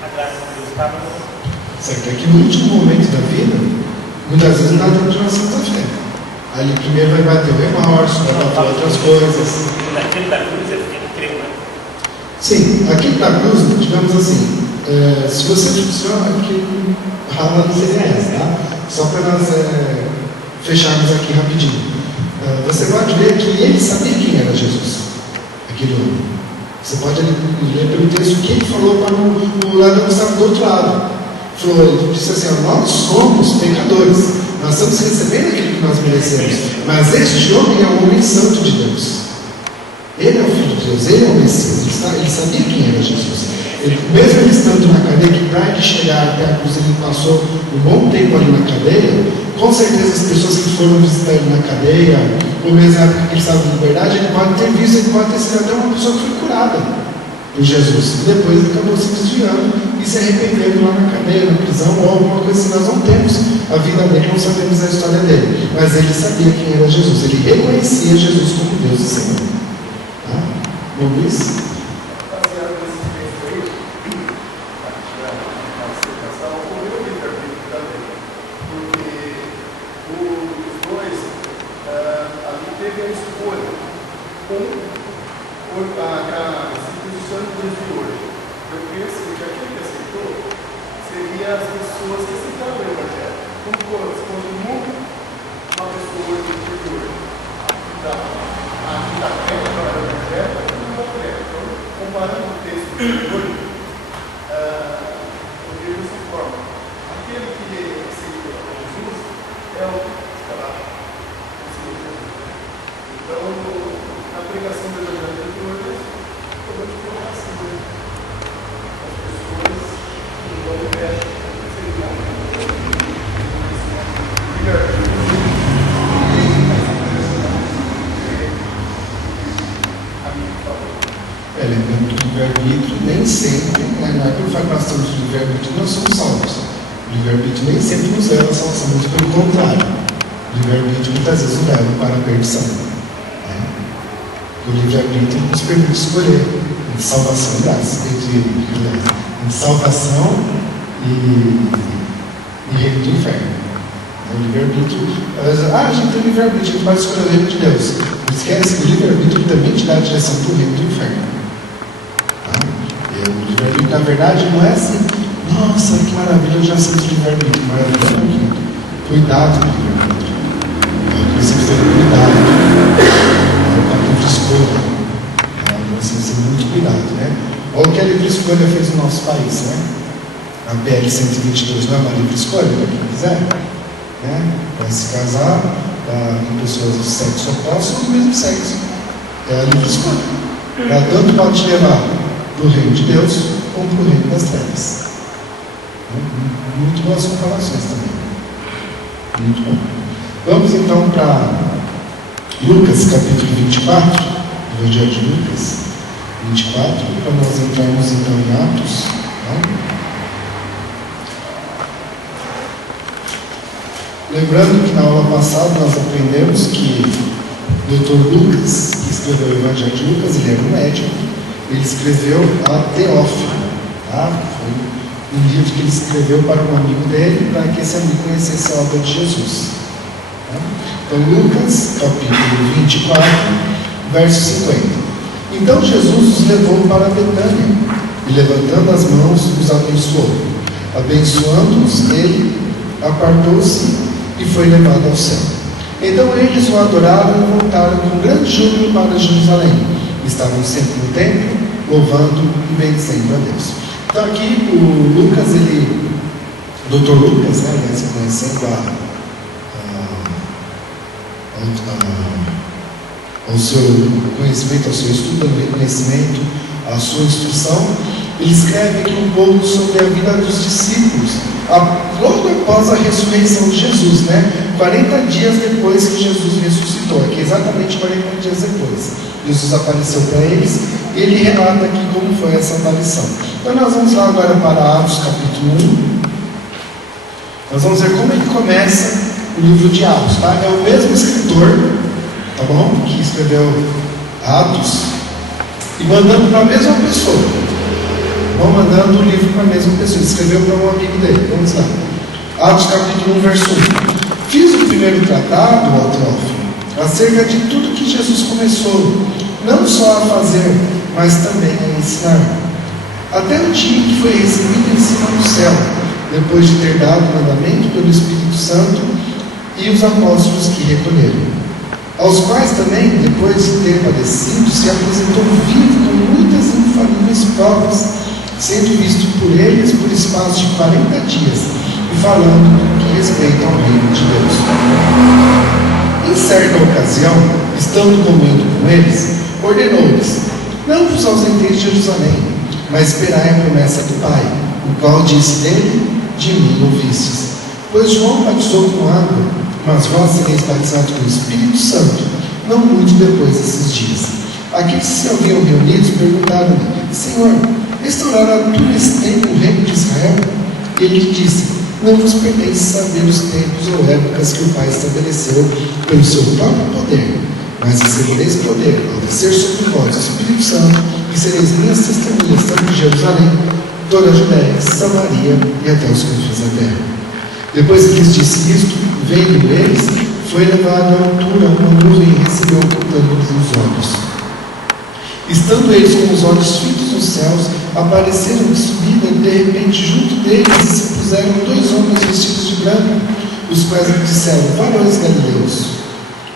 a graça de Deus estava no... Certo, é que no último momento da vida, muitas vezes não dá tempo de nós da fé. Aí primeiro vai bater o remorso, vai bater outras coisas. Naquele da cruz é porque ele creu, né? Sim, aquele da cruz, digamos assim, se você aqui, a não seria essa, tá? Só para nós fecharmos aqui rapidinho. Você pode ver que ele sabia quem era Jesus, aquele homem. Você pode ler pelo texto que ele falou para o ladrão que estava do outro lado. Ele disse assim, nós somos pecadores, nós estamos recebendo aquilo que nós merecemos, mas este homem é o homem santo de Deus. Ele é o Filho de Deus, ele é o Messias, ele sabia quem era Jesus. Mesmo ele estando na cadeia, que para ele chegar até a cruz ele passou um bom tempo ali na cadeia, com certeza as pessoas que foram visitar ele na cadeia, ou mesmo na época que ele estava em liberdade, ele pode ter visto, ele pode ter sido até uma pessoa que foi curada por Jesus. E depois ele acabou se desviando e se arrependendo lá na cadeia, na prisão, ou alguma coisa assim. Nós não temos a vida dele, não sabemos a história dele, mas ele sabia quem era Jesus, ele reconhecia Jesus como Deus e Senhor. Tá? Bom, Luiz? com a instituição de hoje. Eu penso que aquele que aceitou seria as pessoas que aceitaram o Evangelho. Como quando o mundo, uma pessoa hoje de hoje, a fé para o Evangelho, não é fé. Então, comparando o texto de hoje, eu vejo dessa forma. Aquele que aceitou Jesus é o que está lá. Então, a pregação do Evangelho de hoje é toda de coração. As pessoas que não investem em seguir Lembrando que o livre-arbítrio nem sempre, não é por afirmação do livre-arbítrio que nós somos salvos. O livre-arbítrio nem sempre nos leva à salvação, muito pelo contrário. O livre-arbítrio muitas vezes nos leva para a perdição. O livre-arbítrio nos permite escolher entre salvação e graça, entre salvação e reino do inferno. O livre-arbítrio, a gente tem livre-arbítrio, a gente vai escolher o reino de Deus. Não esquece que o livre-arbítrio também te dá a direção para o reino do inferno. O livre-arbítrio, na verdade, não é assim, nossa, que maravilha, eu já sei do livre-arbítrio. Maravilha é aqui. Cuidado com o livre-arbítrio. Precisa ter cuidado. A livre escolha. Você tem que ter muito cuidado, né? Olha o que a livre escolha fez no nosso país, né? A PL 122 não é uma livre escolha para quem quiser, né? Vai se casar com pessoas do sexo oposto ou do mesmo sexo. É a livre escolha. Ela tanto pode te levar para o reino de Deus como para o reino das trevas. Muito boas comparações também. Muito bom. Vamos então para Lucas capítulo 24, Evangelho de Lucas 24, para nós entrarmos então em Atos. Lembrando que na aula passada nós aprendemos que o Dr. Lucas, que escreveu o Evangelho de Lucas, ele era um médico, ele escreveu a Teófilo, foi um livro que ele escreveu para um amigo dele, para que esse amigo conhecesse a obra de Jesus. Então, Lucas, capítulo 24, verso 50. Então Jesus os levou para Betânia, e levantando as mãos, os abençoou. Abençoando-os, ele apartou-se e foi levado ao céu. Então eles o adoraram e voltaram com grande júbilo para Jerusalém. Estavam sempre no templo, louvando e bendizendo a Deus. Então aqui o Lucas, o Dr. Lucas, reconhecendo ao seu conhecimento, ao seu estudo, ao reconhecimento, à sua instrução, ele escreve aqui um pouco sobre a vida dos discípulos, logo após a ressurreição de Jesus, 40 dias depois que Jesus ressuscitou, aqui exatamente 40 dias depois. Jesus apareceu para eles e ele relata aqui como foi essa aparição. Então nós vamos lá agora para Atos capítulo 1. Nós vamos ver como ele começa o livro de Atos, tá? É o mesmo escritor, tá bom? Que escreveu Atos e mandando para a mesma pessoa. Vão mandando o livro para a mesma pessoa. Ele escreveu para um amigo dele. Vamos lá. Atos capítulo 1, verso 1. Fiz o primeiro tratado, ó Teófilo, acerca de tudo que Jesus começou, não só a fazer, mas também a ensinar, até o dia que foi recebido em cima do céu, depois de ter dado o mandamento pelo Espírito Santo e os apóstolos que recolheram, aos quais também, depois de ter padecido, se apresentou vivo com muitas infalíveis provas, sendo visto por eles por espaço de 40 dias, e falando no que respeita ao reino de Deus. Em certa ocasião, estando comendo com eles, ordenou-lhes: não vos ausenteis de Jerusalém, mas esperai a promessa do Pai, o qual disse dele: de mim ouvistes. Pois João batizou com água, mas vós sereis batizados com o Espírito Santo, não muito depois desses dias. Aqueles que se haviam reunidos perguntaram-lhe: Senhor, restaurará tu nesse tempo o reino de Israel? E ele lhe disse: não vos pertence saber os tempos ou épocas que o Pai estabeleceu pelo seu próprio poder, mas recebereis poder ao descer sobre vós o Espírito Santo, e sereis minhas testemunhas tanto em Jerusalém, toda a Judéia, Samaria e até os confins da terra. Depois que lhes disse isto, vendo eles, foi levado à altura uma nuvem e recebeu ocultando-lhes os olhos. Estando eles com os olhos fitos nos céus, apareceram de subida, de repente, junto deles, e se puseram 2 homens vestidos de branco, os quais lhe disseram: varões galileus,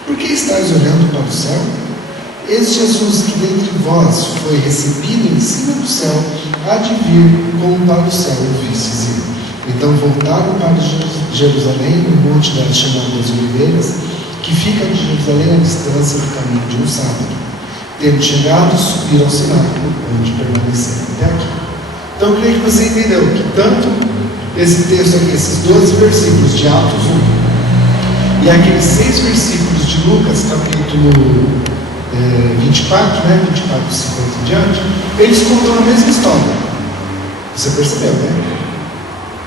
por que estáis olhando para o céu? Esse Jesus que dentre vós foi recebido em cima do céu, há de vir como para o céu o vistes ir. Então voltaram para Jerusalém, no monte chamado das Oliveiras, que fica de Jerusalém à distância do caminho de um sábado. Tendo chegado, subiram ao cenáculo, onde permaneceram até aqui. Então eu creio que você entendeu que tanto esse texto aqui, esses 12 versículos de Atos 1 e aqueles 6 versículos de Lucas, capítulo 24, 24, 50 em diante, eles contam a mesma história. Você percebeu, né?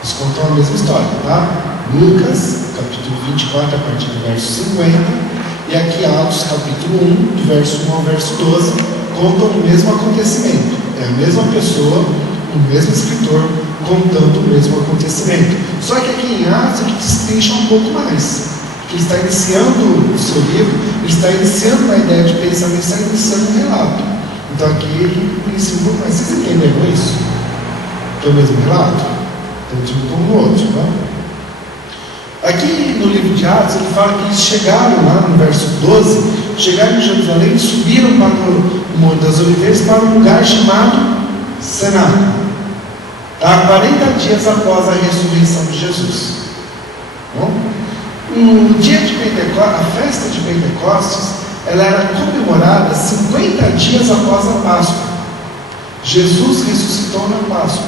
Eles contam a mesma história, tá? Lucas, capítulo 24, a partir do verso 50, e aqui Atos, capítulo 1, do verso 1 ao verso 12, contam o mesmo acontecimento. É a mesma pessoa, o mesmo escritor, contando o mesmo acontecimento. Só que aqui em Atos ele destrincha um pouco mais. Ele está iniciando o seu livro, ele está iniciando uma ideia de pensamento, está iniciando um relato. Então aqui ele inicia um pouco mais. Vocês entenderam isso? Que é o mesmo relato? Tanto um como o outro, não? Aqui no livro de Atos ele fala que eles chegaram lá no verso 12, chegaram em Jerusalém e subiram para o Monte das Oliveiras, para um lugar chamado Cenáculo, 40 dias após a ressurreição de Jesus. Bom, no dia de Pentecostes, a festa de Pentecostes, ela era comemorada 50 dias após a Páscoa. Jesus ressuscitou na Páscoa,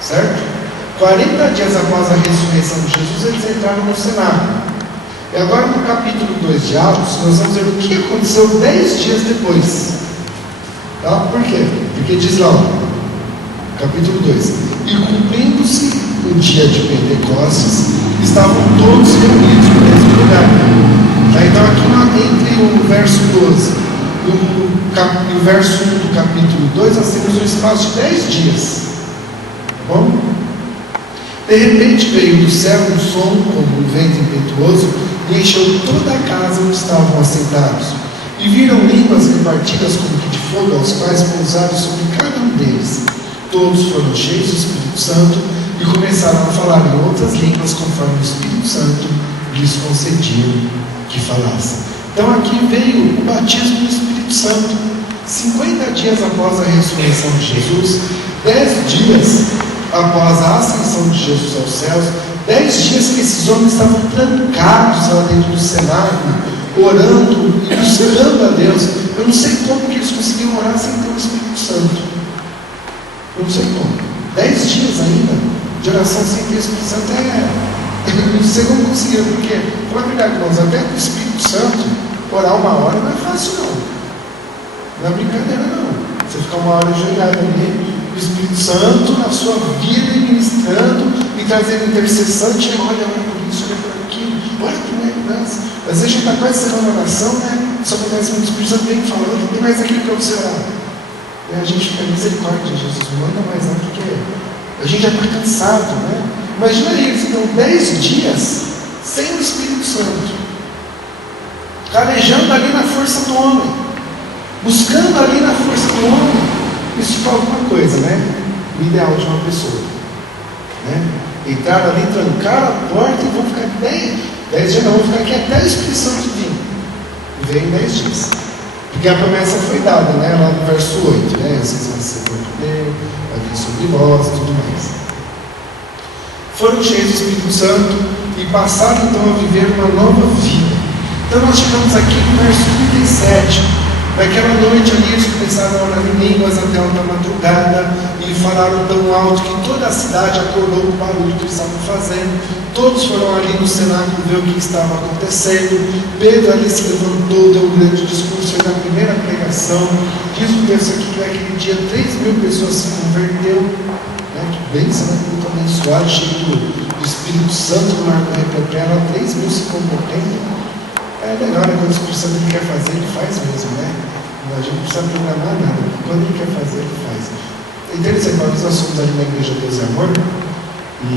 certo? 40 dias após a ressurreição de Jesus, eles entraram no cenáculo. E agora no capítulo 2 de Atos, nós vamos ver o que aconteceu 10 dias depois. Tá? Por quê? Porque diz lá, capítulo 2: e cumprindo-se o dia de Pentecostes, estavam todos reunidos no mesmo lugar. Tá? Então aqui entre o verso 12 e o verso 1 do capítulo 2, nós temos um espaço de 10 dias. Tá bom? De repente veio do céu um som como um vento impetuoso e encheu toda a casa onde estavam assentados. E viram línguas repartidas como que de fogo, aos quais pousaram sobre cada um deles. Todos foram cheios do Espírito Santo e começaram a falar em outras línguas conforme o Espírito Santo lhes concedia que falassem. Então aqui veio o batismo do Espírito Santo. 50 dias após a ressurreição de Jesus, 10 dias após a ascensão de Jesus aos céus, 10 dias que esses homens estavam trancados lá dentro do cenáculo, orando e buscando a Deus. Eu não sei como que eles conseguiam orar sem ter o Espírito Santo. Eu não sei como. 10 dias ainda de oração sem ter o Espírito Santo eu não sei como conseguiram, porque, na verdade, irmãos, até com o Espírito Santo, orar 1 hora não é fácil, não. Não é brincadeira, não. Você ficar 1 hora ajoelhado ali, o Espírito Santo na sua vida, ministrando e trazendo intercessão, e chega, olha por isso, olha por aquilo, olha por lembrança. Às vezes a gente está quase encerrando a oração, né? Só acontece muito, o Espírito Santo vem falando, tem mais aquilo para você orar. E a gente fica, misericórdia, Jesus, manda mais não, porque a gente já está cansado, né? Imagina eles, então, 10 dias sem o Espírito Santo, calejando ali na força do homem, buscando ali na força do homem. Isso fala alguma coisa, né? O ideal de uma pessoa, né? Entrar ali, trancar a porta e vão ficar 10 dias, não, vão ficar aqui até o Espírito Santo vir. E vem 10 dias. Porque a promessa foi dada, né? Lá no verso 8, né? Vocês vão ser poder, vai vir sobre vós e tudo mais. Foram cheios do Espírito Santo e passaram então a viver uma nova vida. Então nós chegamos aqui no verso 37. Naquela noite ali eles começaram a orar em línguas até alta madrugada e falaram tão alto que toda a cidade acordou com o barulho que eles estavam fazendo. Todos foram ali no cenáculo ver o que estava acontecendo. Pedro ali se levantou, deu um grande discurso na primeira pregação. Diz o texto aqui que naquele dia 3.000 pessoas se converteu. Que bênção, né? Muito abençoado, cheio do Espírito Santo no ar do repertório, 3.000 se convertendo. É legal, né? Quando o Espírito Santo ele quer fazer, ele faz mesmo, né? A gente não precisa programar nada, quando ele quer fazer, ele faz. É interessante, uma vez nós fomos ali na igreja Deus e Amor, e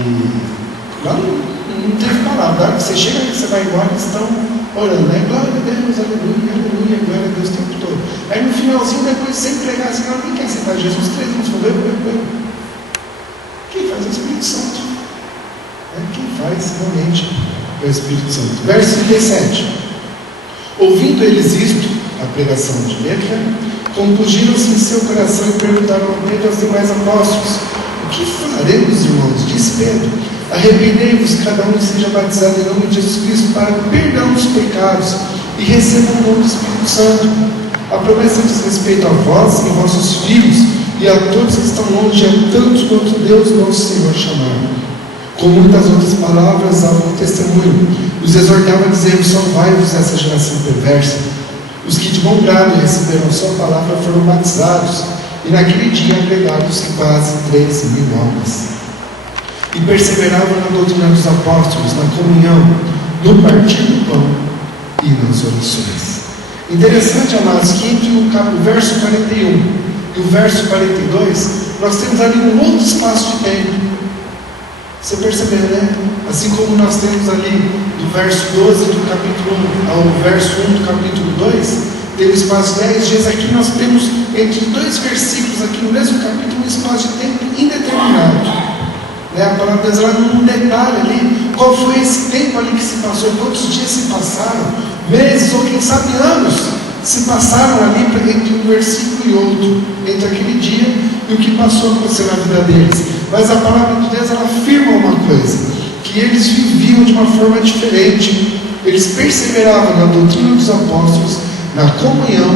lá não teve palavra. Na hora que você chega, você vai embora, eles estão orando, né? Glória a Deus, aleluia, aleluia, glória a Deus o tempo todo. Aí no finalzinho, depois sem pregar assim, não, quem quer aceitar Jesus? 3 anos falou, eu. Quem faz é o Espírito Santo. Quem faz realmente é o Espírito Santo. Verso 37. Ouvindo eles isto, a pregação de Pedro, compungiram-se em seu coração e perguntaram a Pedro e aos demais apóstolos: o que faremos, irmãos? Disse Pedro: arrependei-vos, cada um seja batizado em nome de Jesus Cristo para o perdão dos pecados e recebam o nome do Espírito Santo. A promessa diz respeito a vós e vossos filhos e a todos que estão longe, a tantos quanto Deus nosso Senhor chamar. Com muitas outras palavras davam testemunho, os exortava dizendo: salvai-vos dessa geração perversa. Os que de bom grado receberam a sua palavra foram batizados, e naquele dia agregaram-se quase 3.000 almas. E perseveravam na doutrina dos apóstolos, na comunhão, no partir do pão e nas orações. Interessante, amados, que entre o verso 41 e o verso 42, nós temos ali um outro espaço de tempo. Você percebeu, né? Assim como nós temos ali do verso 12 do capítulo 1 ao verso 1 do capítulo 2, tem um espaço de 10 dias. Aqui nós temos entre 2 versículos, aqui no mesmo capítulo, um espaço de tempo indeterminado. A palavra de Deus, ela não detalha ali qual foi esse tempo ali que se passou, quantos dias se passaram, meses ou quem sabe anos se passaram ali entre um versículo e outro, entre aquele dia e o que passou a acontecer na vida deles. Mas a palavra de Deus, ela afirma uma coisa: que eles viviam de uma forma diferente. Eles perseveravam na doutrina dos apóstolos, na comunhão,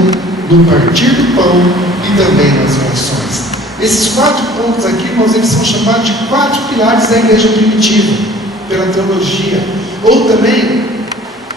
no partir do pão e também nas orações. Esses 4 pontos aqui, irmãos, eles são chamados de 4 pilares da igreja primitiva, pela teologia. Ou também,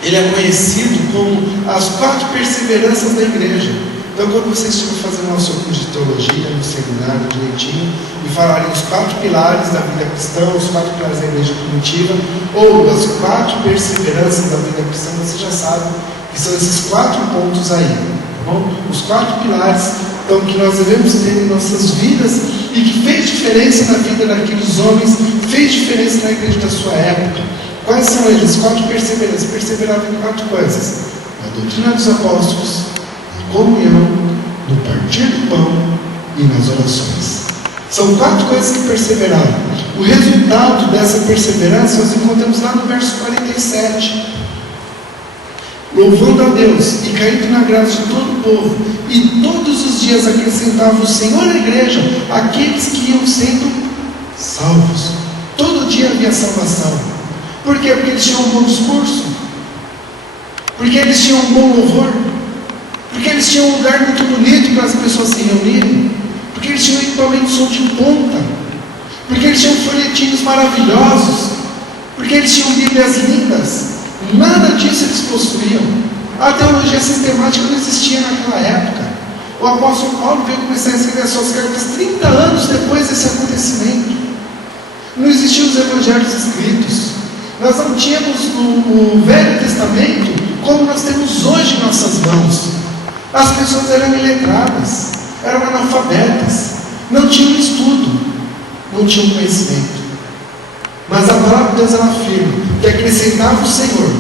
ele é conhecido como as 4 perseveranças da igreja. Então, quando vocês estiverem fazendo uma soco de teologia, no seminário direitinho, e falarem os 4 pilares da vida cristã, os 4 pilares da igreja primitiva, ou as 4 perseveranças da vida cristã, você já sabe que são esses 4 pontos aí, tá bom? Os 4 pilares, então, que nós devemos ter em nossas vidas e que fez diferença na vida daqueles homens, fez diferença na igreja da sua época. Quais são eles? 4 perseveranças. Perseveravam em 4 coisas: na doutrina dos apóstolos, na comunhão, no partir do pão e nas orações. São 4 coisas que perseveraram. O resultado dessa perseverança nós encontramos lá no verso 47. Louvando a Deus e caindo na graça de todo o povo, e todos os dias acrescentava o Senhor à igreja aqueles que iam sendo salvos. Todo dia havia salvação. Por quê? Porque eles tinham um bom discurso, porque eles tinham um bom louvor, porque eles tinham um lugar muito bonito para as pessoas se reunirem, porque eles tinham equipamento de som de ponta, porque eles tinham folhetinhos maravilhosos, porque eles tinham Bíblias lindas. Nada disso eles possuíam. A teologia sistemática não existia naquela época. O apóstolo Paulo veio começar a escrever as suas cartas 30 anos depois desse acontecimento. Não existiam os evangelhos escritos. Nós não tínhamos o Velho Testamento como nós temos hoje em nossas mãos. As pessoas eram iletradas, eram analfabetas, não tinham estudo, não tinham conhecimento. Mas a palavra de Deus, ela afirma que acrescentava o Senhor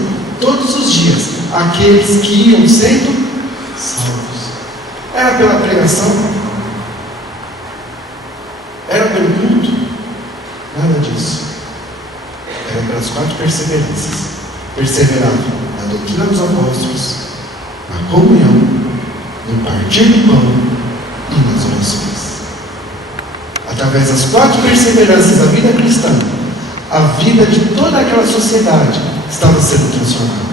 todos os dias aqueles que iam sendo salvos. Era pela pregação? Era pelo culto? Nada disso. Era pelas 4 perseveranças. Perseveravam na doutrina dos apóstolos, na comunhão, no partir do pão e nas orações. Através das 4 perseveranças da vida cristã, a vida de toda aquela sociedade estava sendo transformada.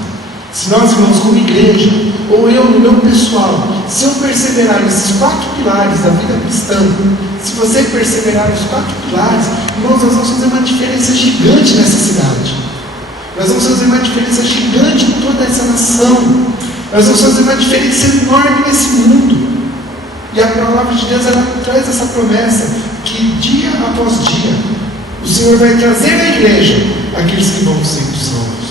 Se nós, irmãos, como igreja, ou eu no meu pessoal, se eu perseverar nesses 4 pilares da vida cristã, se você perseverar nos 4 pilares, irmãos, nós vamos fazer uma diferença gigante nessa cidade. Nós vamos fazer uma diferença gigante em toda essa nação. Nós vamos fazer uma diferença enorme nesse mundo. E a palavra de Deus, ela traz essa promessa que dia após dia o Senhor vai trazer à igreja aqueles que vão sendo salvos.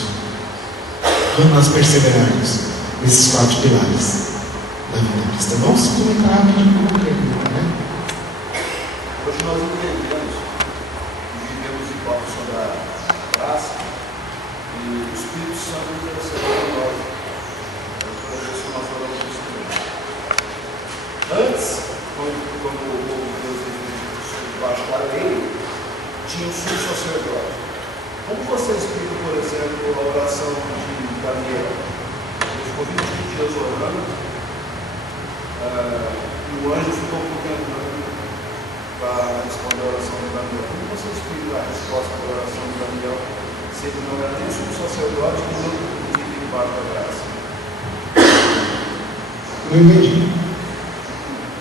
Quando nós perseverarmos nesses 4 pilares da vida cristã. Vamos comentar rapidinho uma pergunta, né? Hoje nós entendemos e vivemos de volta sobre a graça e o Espírito Santo intercede por nós. É por isso que nós falamos isso também. antes, quando o povo de Deus vivia debaixo da lei, tinha o sumo sacerdote. Como você explica, por exemplo, a oração de Daniel? Ele ficou 20 dias orando, e o anjo ficou contemplando para responder a oração de Daniel. Como você explica a resposta da oração de Daniel, se ele não era nem sumo sacerdote, nem não vivia debaixo da graça? Não entendi.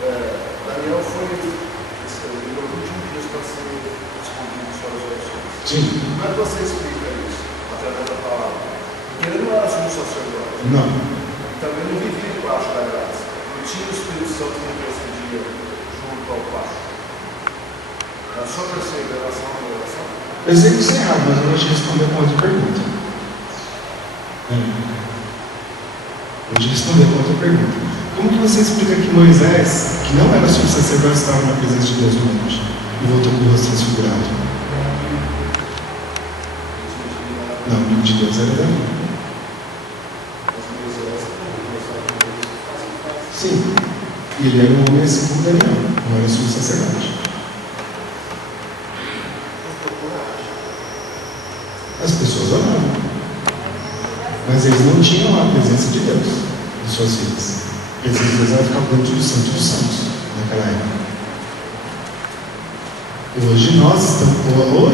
Daniel demorou 21 dias para ser respondido suas orações. Sim. Como é que você explica isso através da palavra? Porque ele não era sumo sacerdote. Não. Também não vivia debaixo da graça. Não tinha o Espírito Santo que intercedia junto ao Pai. Era só perseveração na oração. Eu sei que isso é errado, mas eu vou te responder com outra pergunta. Vou te responder com outra pergunta. Como que você explica que Moisés, que não era sumo sacerdote, estava na presença de Deus no monte e voltou com o rosto transfigurado? Não, o amigo de Deus era Davi. Sim. E ele era um homem assim como Daniel, não era sumo sacerdote. As pessoas oravam, mas eles não tinham a presença de Deus em suas vidas. A presença de Deus era ficar dentro do Santo dos Santos naquela época. Hoje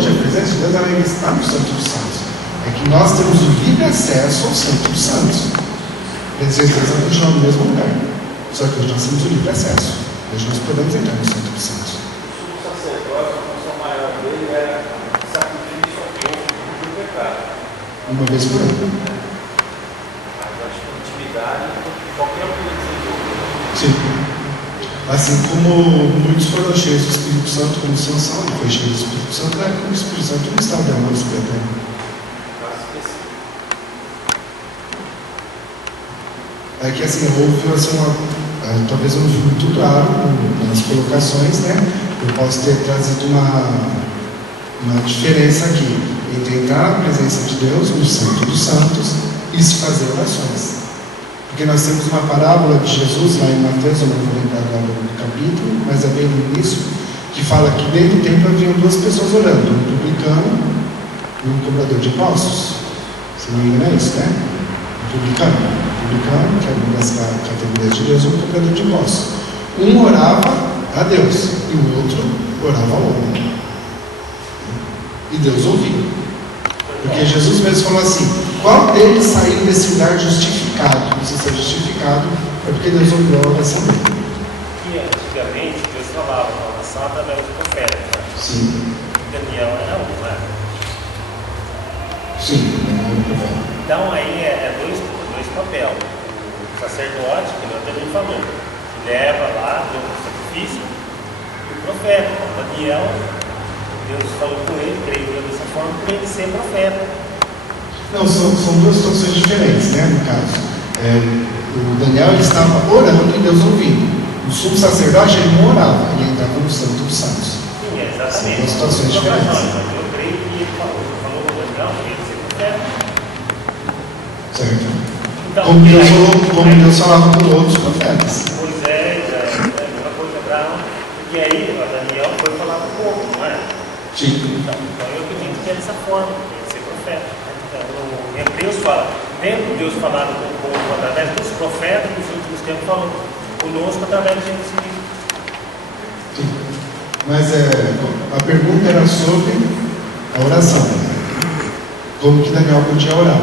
a presença de Deus ela está no Santo dos Santos. É que nós temos o livre acesso ao Santo dos Santos. A presença de Deus vai continuar no mesmo lugar. Só que hoje nós temos o livre acesso. Hoje nós podemos entrar no Santo dos Santos. O sacerdote, a função maior dele era sacrifício ao povo do pecado. Uma vez por ano. Mas acho que intimidade, qualquer um que desenvolve. Sim. Assim como muitos foram cheios do Espírito Santo, como Sansão foi cheio do Espírito Santo, né? Como o Espírito Santo não estava derramando sobre a terra. É que assim, houve assim, talvez eu não fui muito claro nas colocações, né? Eu posso ter trazido uma diferença aqui entre entrar na presença de Deus, no Santo dos Santos, e se fazer orações. Porque nós temos uma parábola de Jesus lá em Mateus, eu não vou lembrar agora do capítulo, mas é bem no início, que fala que dentro do templo haviam duas pessoas orando, um publicano e um cobrador de impostos. Se não me engano é isso, né? Um publicano, que é uma das categorias de Deus, um cobrador de impostos. Um orava a Deus e o outro orava ao homem. E Deus ouviu. Porque Jesus mesmo falou assim: qual deles saiu desse lugar justificado? Se está justificado, é porque Deus ouviu a oração dele. E antigamente Deus falava a oração através do profeta. Né? Sim. Daniel era um, né? Sim, não é profeta. Então aí é dois papéis. O sacerdote, que ele também falou, que leva lá, deu um sacrifício, e o profeta, Daniel, Deus falou com ele, creio dessa forma, por ele ser profeta. Não, são duas situações diferentes, né, no caso. O Daniel ele estava orando e Deus ouvindo. O sumo sacerdote ele não orava, ele entrava no Santo dos Santos. Sim, exatamente. São duas situações diferentes. Mas eu creio que ele falou com Daniel, que ele ser profeta. Certo? Então, Como Deus falava com outros profetas. Moisés, a mesma coisa Abraão, porque aí Daniel foi falar com o povo, não é? Sim. Então eu acredito que é dessa forma, ele ser profeta. Em Hebreus fala, tendo Deus falado com o povo através dos profetas, nos últimos tempos falou conosco através de Jesus Cristo. Sim. Mas a pergunta era sobre a oração. Como que Daniel podia orar?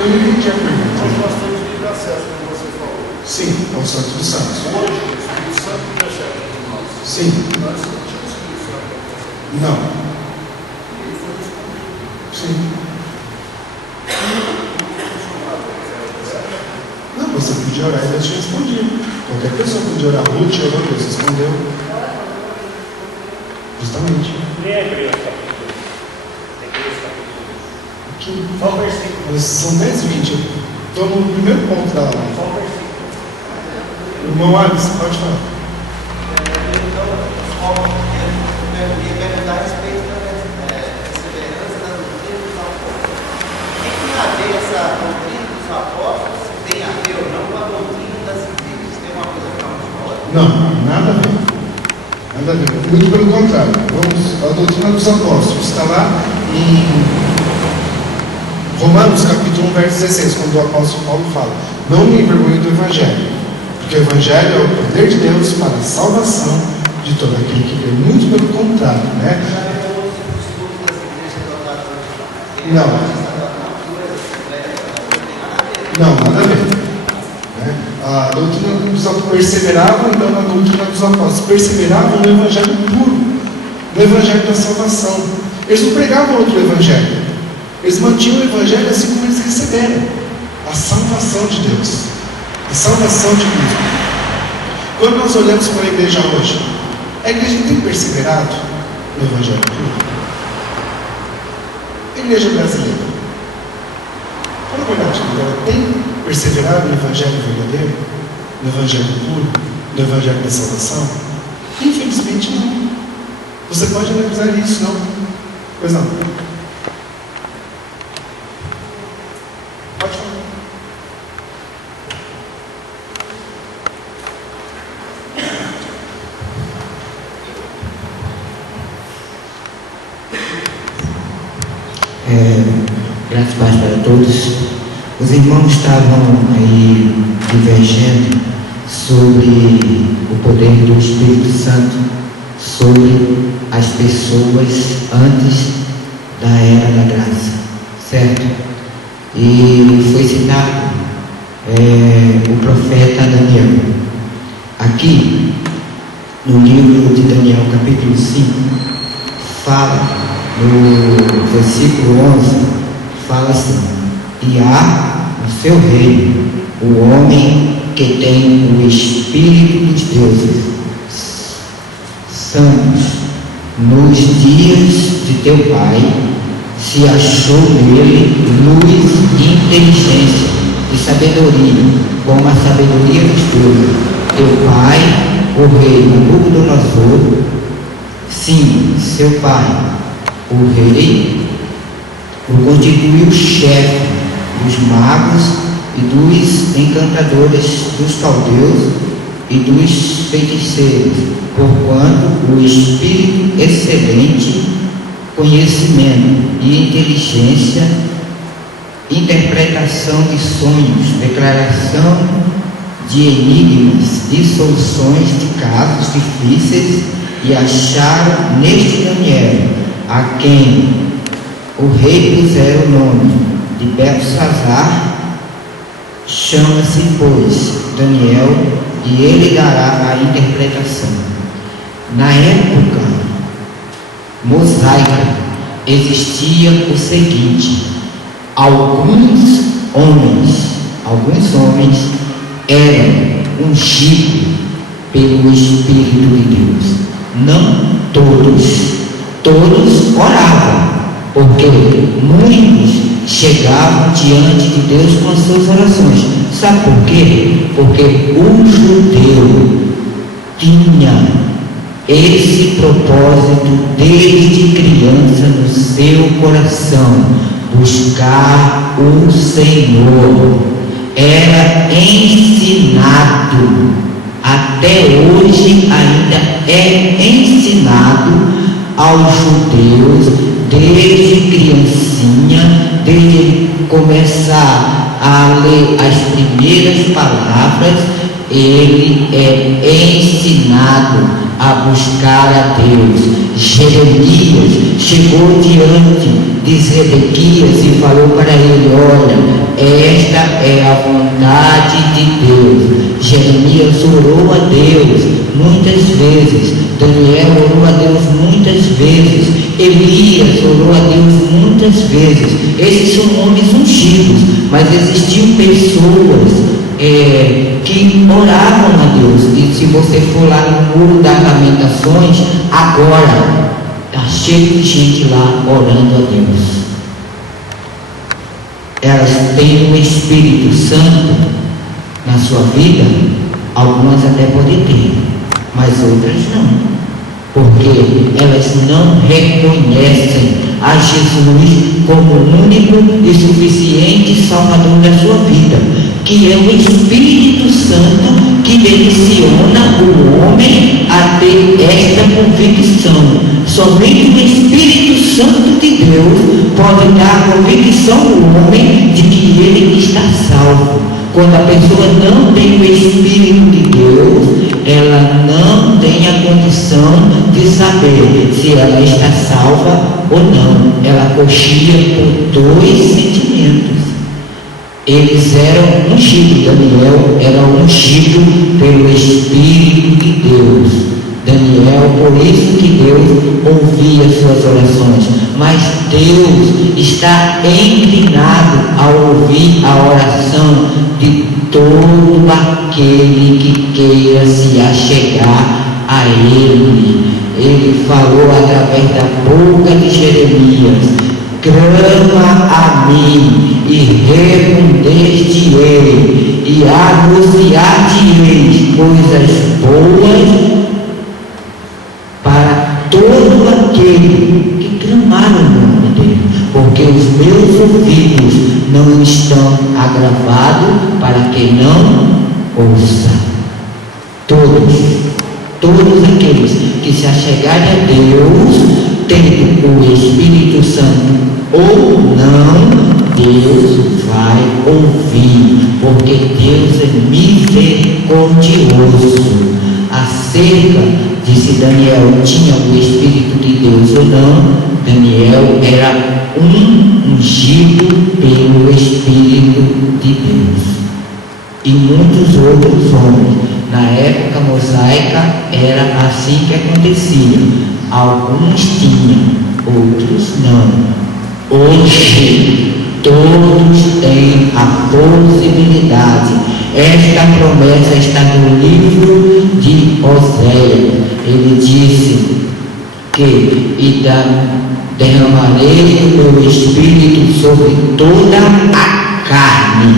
Eu não entendi a pergunta. Hoje nós temos livre acesso, como você falou. Sim, ao Santo dos Santos. Hoje, o Espírito Santo intercede entre nós. Sim. Nós não tínhamos o Espírito Santo para interceder. Não. E ele foi respondido. Sim. Não, você podia orar e Deus te respondia. Qualquer pessoa podia orar. Ruth orou, Deus respondeu. Justamente. Lê Hebreus capítulo 2. Hebreus capítulo 2. Aqui. Só o versículo. Mas são 10, 20. Eu estou no primeiro ponto da aula. Só o versículo. Irmão Alisson, pode falar. Então, ia perguntar a respeito da perseverança na doutrina dos apóstolos. Tem a ver essa doutrina dos apóstolos? Tem a ver ou não com a doutrina das igrejas? Tem uma coisa para nós? Não, nada a ver. Nada a ver. Muito pelo contrário. A doutrina dos apóstolos está lá em Romanos capítulo 1, verso 16, quando o apóstolo Paulo fala: não me envergonhe do Evangelho, porque o Evangelho é o poder de Deus para a salvação de todo aquele que crê. Muito pelo contrário, né? Não, nada a ver. Né? A doutrina dos apóstolos perseveravam, então, na doutrina dos apóstolos, perseveravam no Evangelho puro, no Evangelho da salvação. Eles não pregavam outro Evangelho. Eles mantinham o Evangelho assim como eles receberam a salvação de Deus, a salvação de Cristo. Quando nós olhamos para a igreja hoje, a igreja tem perseverado no Evangelho puro? A igreja brasileira, fala a verdade, ela tem perseverado no Evangelho verdadeiro, no Evangelho puro, no Evangelho da salvação? Infelizmente não. Você pode analisar isso, não? Pois não. Graças a Deus para todos. Os irmãos estavam aí divergendo sobre o poder do Espírito Santo sobre as pessoas antes da era da graça, certo? E foi citado o profeta Daniel. Aqui, no livro de Daniel, capítulo 5, fala, no versículo 11, fala assim: e há no seu reino o homem que tem o Espírito dos deuses santos. Nos dias de teu pai se achou nele luz e inteligência e sabedoria, como a sabedoria dos deuses. Teu pai, o rei Nabucodonosor, sim, seu pai, o rei, o constituiu chefe dos magos e dos encantadores, dos caldeus e dos feiticeiros, porquanto o espírito excelente, conhecimento e inteligência, interpretação de sonhos, declaração de enigmas e soluções de casos difíceis, e acharam neste Daniel, a quem o rei pusera o nome de Beltesazar. Chama-se, pois, Daniel, e ele dará a interpretação. Na época mosaica existia o seguinte: alguns homens eram ungidos pelo Espírito de Deus. Não todos oravam, porque muitos chegavam diante de Deus com as suas orações. Sabe por quê? Porque o judeu tinha esse propósito desde criança no seu coração: buscar o Senhor. Era ensinado, até hoje ainda é ensinado aos judeus, desde criancinha, desde começar a ler as primeiras palavras, ele é ensinado a buscar a Deus. Jeremias chegou diante de Zedequias e falou para ele: olha, esta é a vontade de Deus. Jeremias orou a Deus muitas vezes, Daniel orou a Deus muitas vezes, Elias orou a Deus muitas vezes. Esses são homens ungidos, mas existiam pessoas que oravam a Deus. E se você for lá no Muro das Lamentações, agora está cheio de gente lá orando a Deus. Elas têm o Espírito Santo na sua vida. Algumas até podem ter, mas outras não. porque elas não reconhecem a Jesus como o único e suficiente Salvador da sua vida, que é o Espírito Santo que direciona o homem a ter esta convicção. Somente o Espírito Santo de Deus pode dar a convicção ao homem de que ele está salvo. Quando a pessoa não tem o Espírito de Deus, ela não tem a condição de saber se ela está salva ou não. Ela coxia por dois sentimentos. Eles eram ungidos. Daniel era ungido pelo Espírito de Deus. Daniel, por isso que Deus ouvia suas orações. Mas Deus está inclinado a ouvir a oração de todo aquele que queira se achegar a Ele. Ele falou através da boca de Jeremias: clama a mim e responder-te-ei, e anunciar-te-eis coisas boas para todo aquele que clamar o nome dele, porque os meus ouvidos não estão agravados para quem não ouça. Todos aqueles que se achegarem a Deus, tendo o Espírito Santo ou não, Deus vai ouvir, porque Deus é misericordioso. Acerca de se Daniel tinha o Espírito de Deus ou não, Daniel era ungido pelo Espírito de Deus. E muitos outros homens. Na época mosaica era assim que acontecia. Alguns tinham, outros não. Hoje todos têm a possibilidade. Esta promessa está no livro de Oséias. Ele disse que derramarei o meu Espírito sobre toda a carne,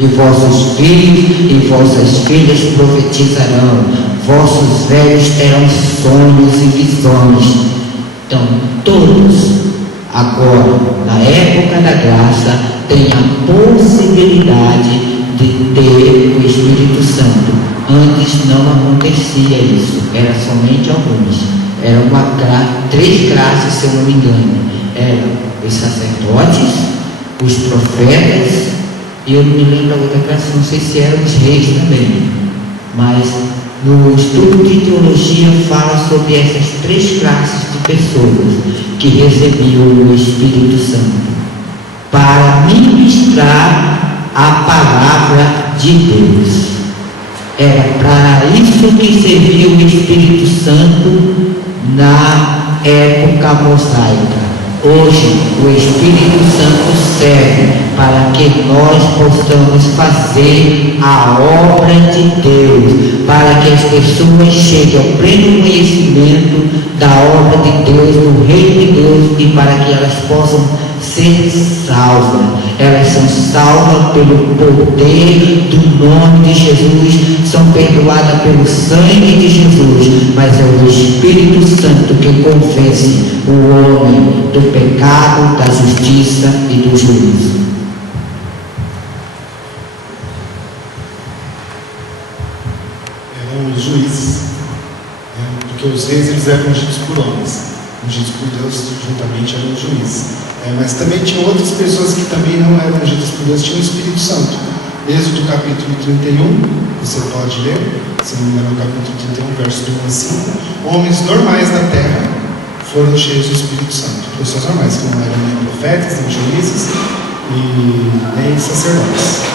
e vossos filhos e vossas filhas profetizarão, vossos velhos terão sonhos e visões. Então, todos, agora, na época da graça, têm a possibilidade de ter o Espírito Santo. Antes não acontecia isso, era somente alguns. Eram três classes, se eu não me engano. Eram os sacerdotes, os profetas, e eu não me lembro da outra classe, não sei se eram os reis também. Mas no estudo de teologia fala sobre essas três classes de pessoas que recebiam o Espírito Santo para ministrar a palavra de Deus. Era para isso que servia o Espírito Santo na época mosaica. Hoje o Espírito Santo serve para que nós possamos fazer a obra de Deus, para que as pessoas cheguem ao pleno conhecimento da obra de Deus, do reino de Deus, e para que elas possam ser salvas. Elas são salvas pelo poder do nome de Jesus, são perdoadas pelo sangue de Jesus, mas é o Espírito Santo que convence o homem do pecado, da justiça e do juízo. Eram os juízes, porque os reis eles eram ungidos por homens, ungidos por Deus juntamente eram os juízes. Mas também tinha outras pessoas que também não eram ungidas por Deus, tinham o Espírito Santo. Êxodo capítulo 31, você pode ler, se não me engano, capítulo 31, verso 1 a 5. Homens normais da terra foram cheios do Espírito Santo. Pessoas normais, que não eram nem profetas, nem juízes e nem sacerdotes.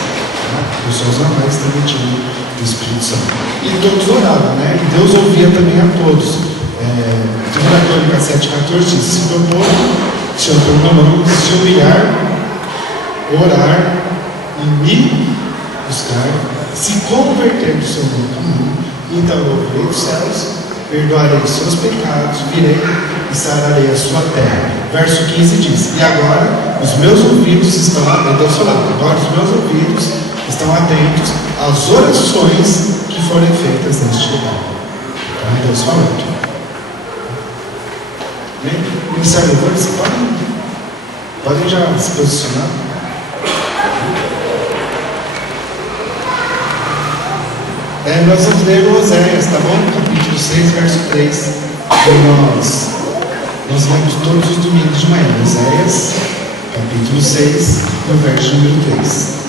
Pessoas normais também tinham do Espírito Santo. E todos oravam, né? E Deus ouvia também a todos. 2 Crônicas 7,14 diz: se meu povo se humilhar, orar e me buscar, se converter do seu mau caminho, então eu ouvirei dos céus, perdoarei os seus pecados, virei e sararei a sua terra. Verso 15 diz: e agora os meus ouvidos estão atentos, agora os meus ouvidos estão atentos às orações que forem feitas neste lugar. Então Deus falando. Ministério do Louvor, vocês podem já se posicionar. Nós vamos ler o Oséias, tá bom? Capítulo 6, verso 3. Nós lemos todos os domingos de manhã. Oséias, capítulo 6, no verso número 3.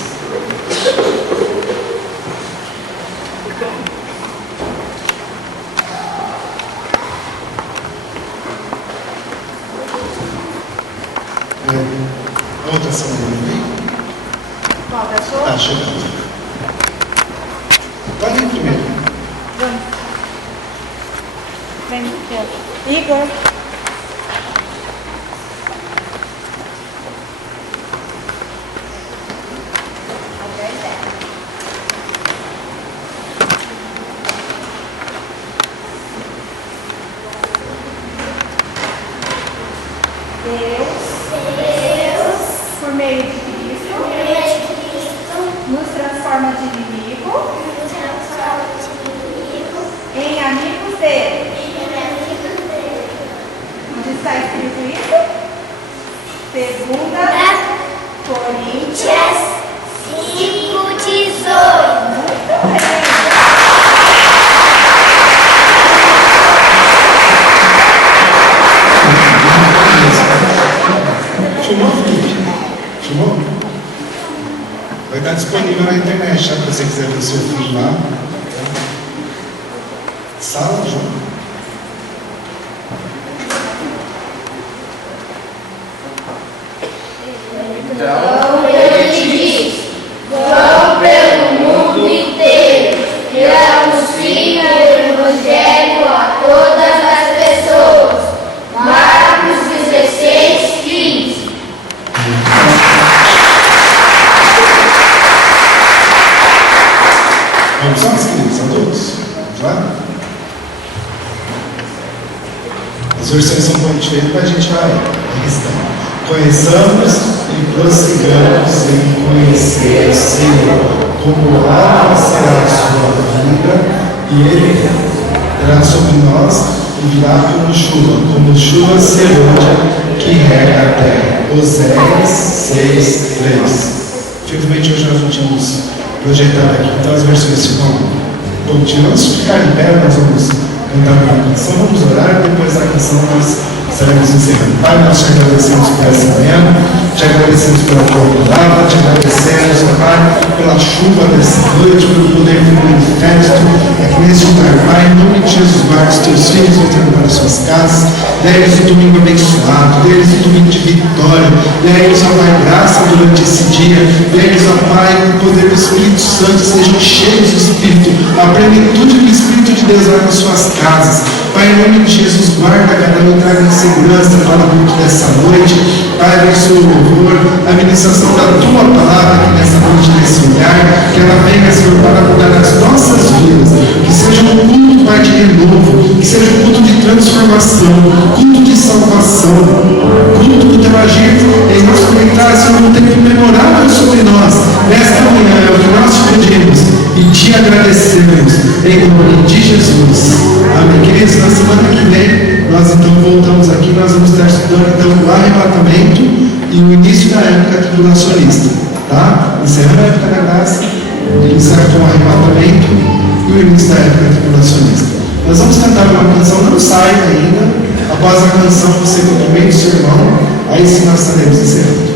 A outra semana vem? Qual da sua? Tá chegando. Pode ir primeiro. Vamos. Vem, Igor. Deus, por meio de Cristo, nos transforma de inimigo em amigos dele. Onde está escrito isso? 2 Coríntios 5:18. Muito bem. Filmou, Felipe? Filmou? Vai estar disponível na internet, tá? Se você quiser ver o seu filho lá. Sala, João. Então ele diz: vão pelo mundo inteiro e anunciem o Evangelho a todas as pessoas. Marcos 16:15. Vamos lá, meus queridos, adultos? Vamos lá? As versões são um pouco diferentes, mas a gente vai registrando. Conheçamos e prossigamos em conhecer o Senhor, como água será a sua vida, e Ele terá sobre nós e virá como chuva serôdia que rega a terra. Oséias 6:3. Infelizmente hoje nós não tínhamos projetado aqui, então as versões ficam continuam. Se ficar em pé, nós vamos cantar uma canção, vamos orar, e depois da canção nós estaremos encerrando. Pai, nós te agradecemos por essa manhã, te agradecemos pela tua palavra, te agradecemos, Pai, pela chuva dessa noite, pelo poder do manifesto aqui nesse lugar. Pai, em nome de Jesus, guarda os teus filhos voltando para as suas casas, dê-lhes um domingo abençoado, dê-lhes um domingo de vitória, dê-lhes, ó Pai, graça durante esse dia, dê-lhes, ó Pai, o poder do Espírito Santo, sejam cheios do Espírito, a plenitude do Espírito de Deus lá nas suas casas. Pai, em nome de Jesus, guarda cada um, traga segurança para o culto dessa noite. Pai, abençoe o louvor, a ministração da tua palavra aqui nessa noite, nesse lugar, que ela venha, Senhor, para mudar as nossas vidas, que seja um culto, Pai, de renovo, que seja um culto de transformação, culto de salvação, culto do teu agir em nosso comentário, Senhor, um tempo memorável sobre nós. Nesta manhã é o que nós te pedimos e te agradecemos, em nome de Jesus. Amém. Queridos, na semana que vem, nós então voltamos aqui, nós vamos estar estudando então o arrebatamento e o início da época tribulacionista, tá? Encerrando a época da graça, iniciar com o arrebatamento e o início da época tribulacionista. Nós vamos cantar uma canção, não sai ainda. Após a canção, você cumprimenta o seu irmão, aí sim nós estaremos encerrando.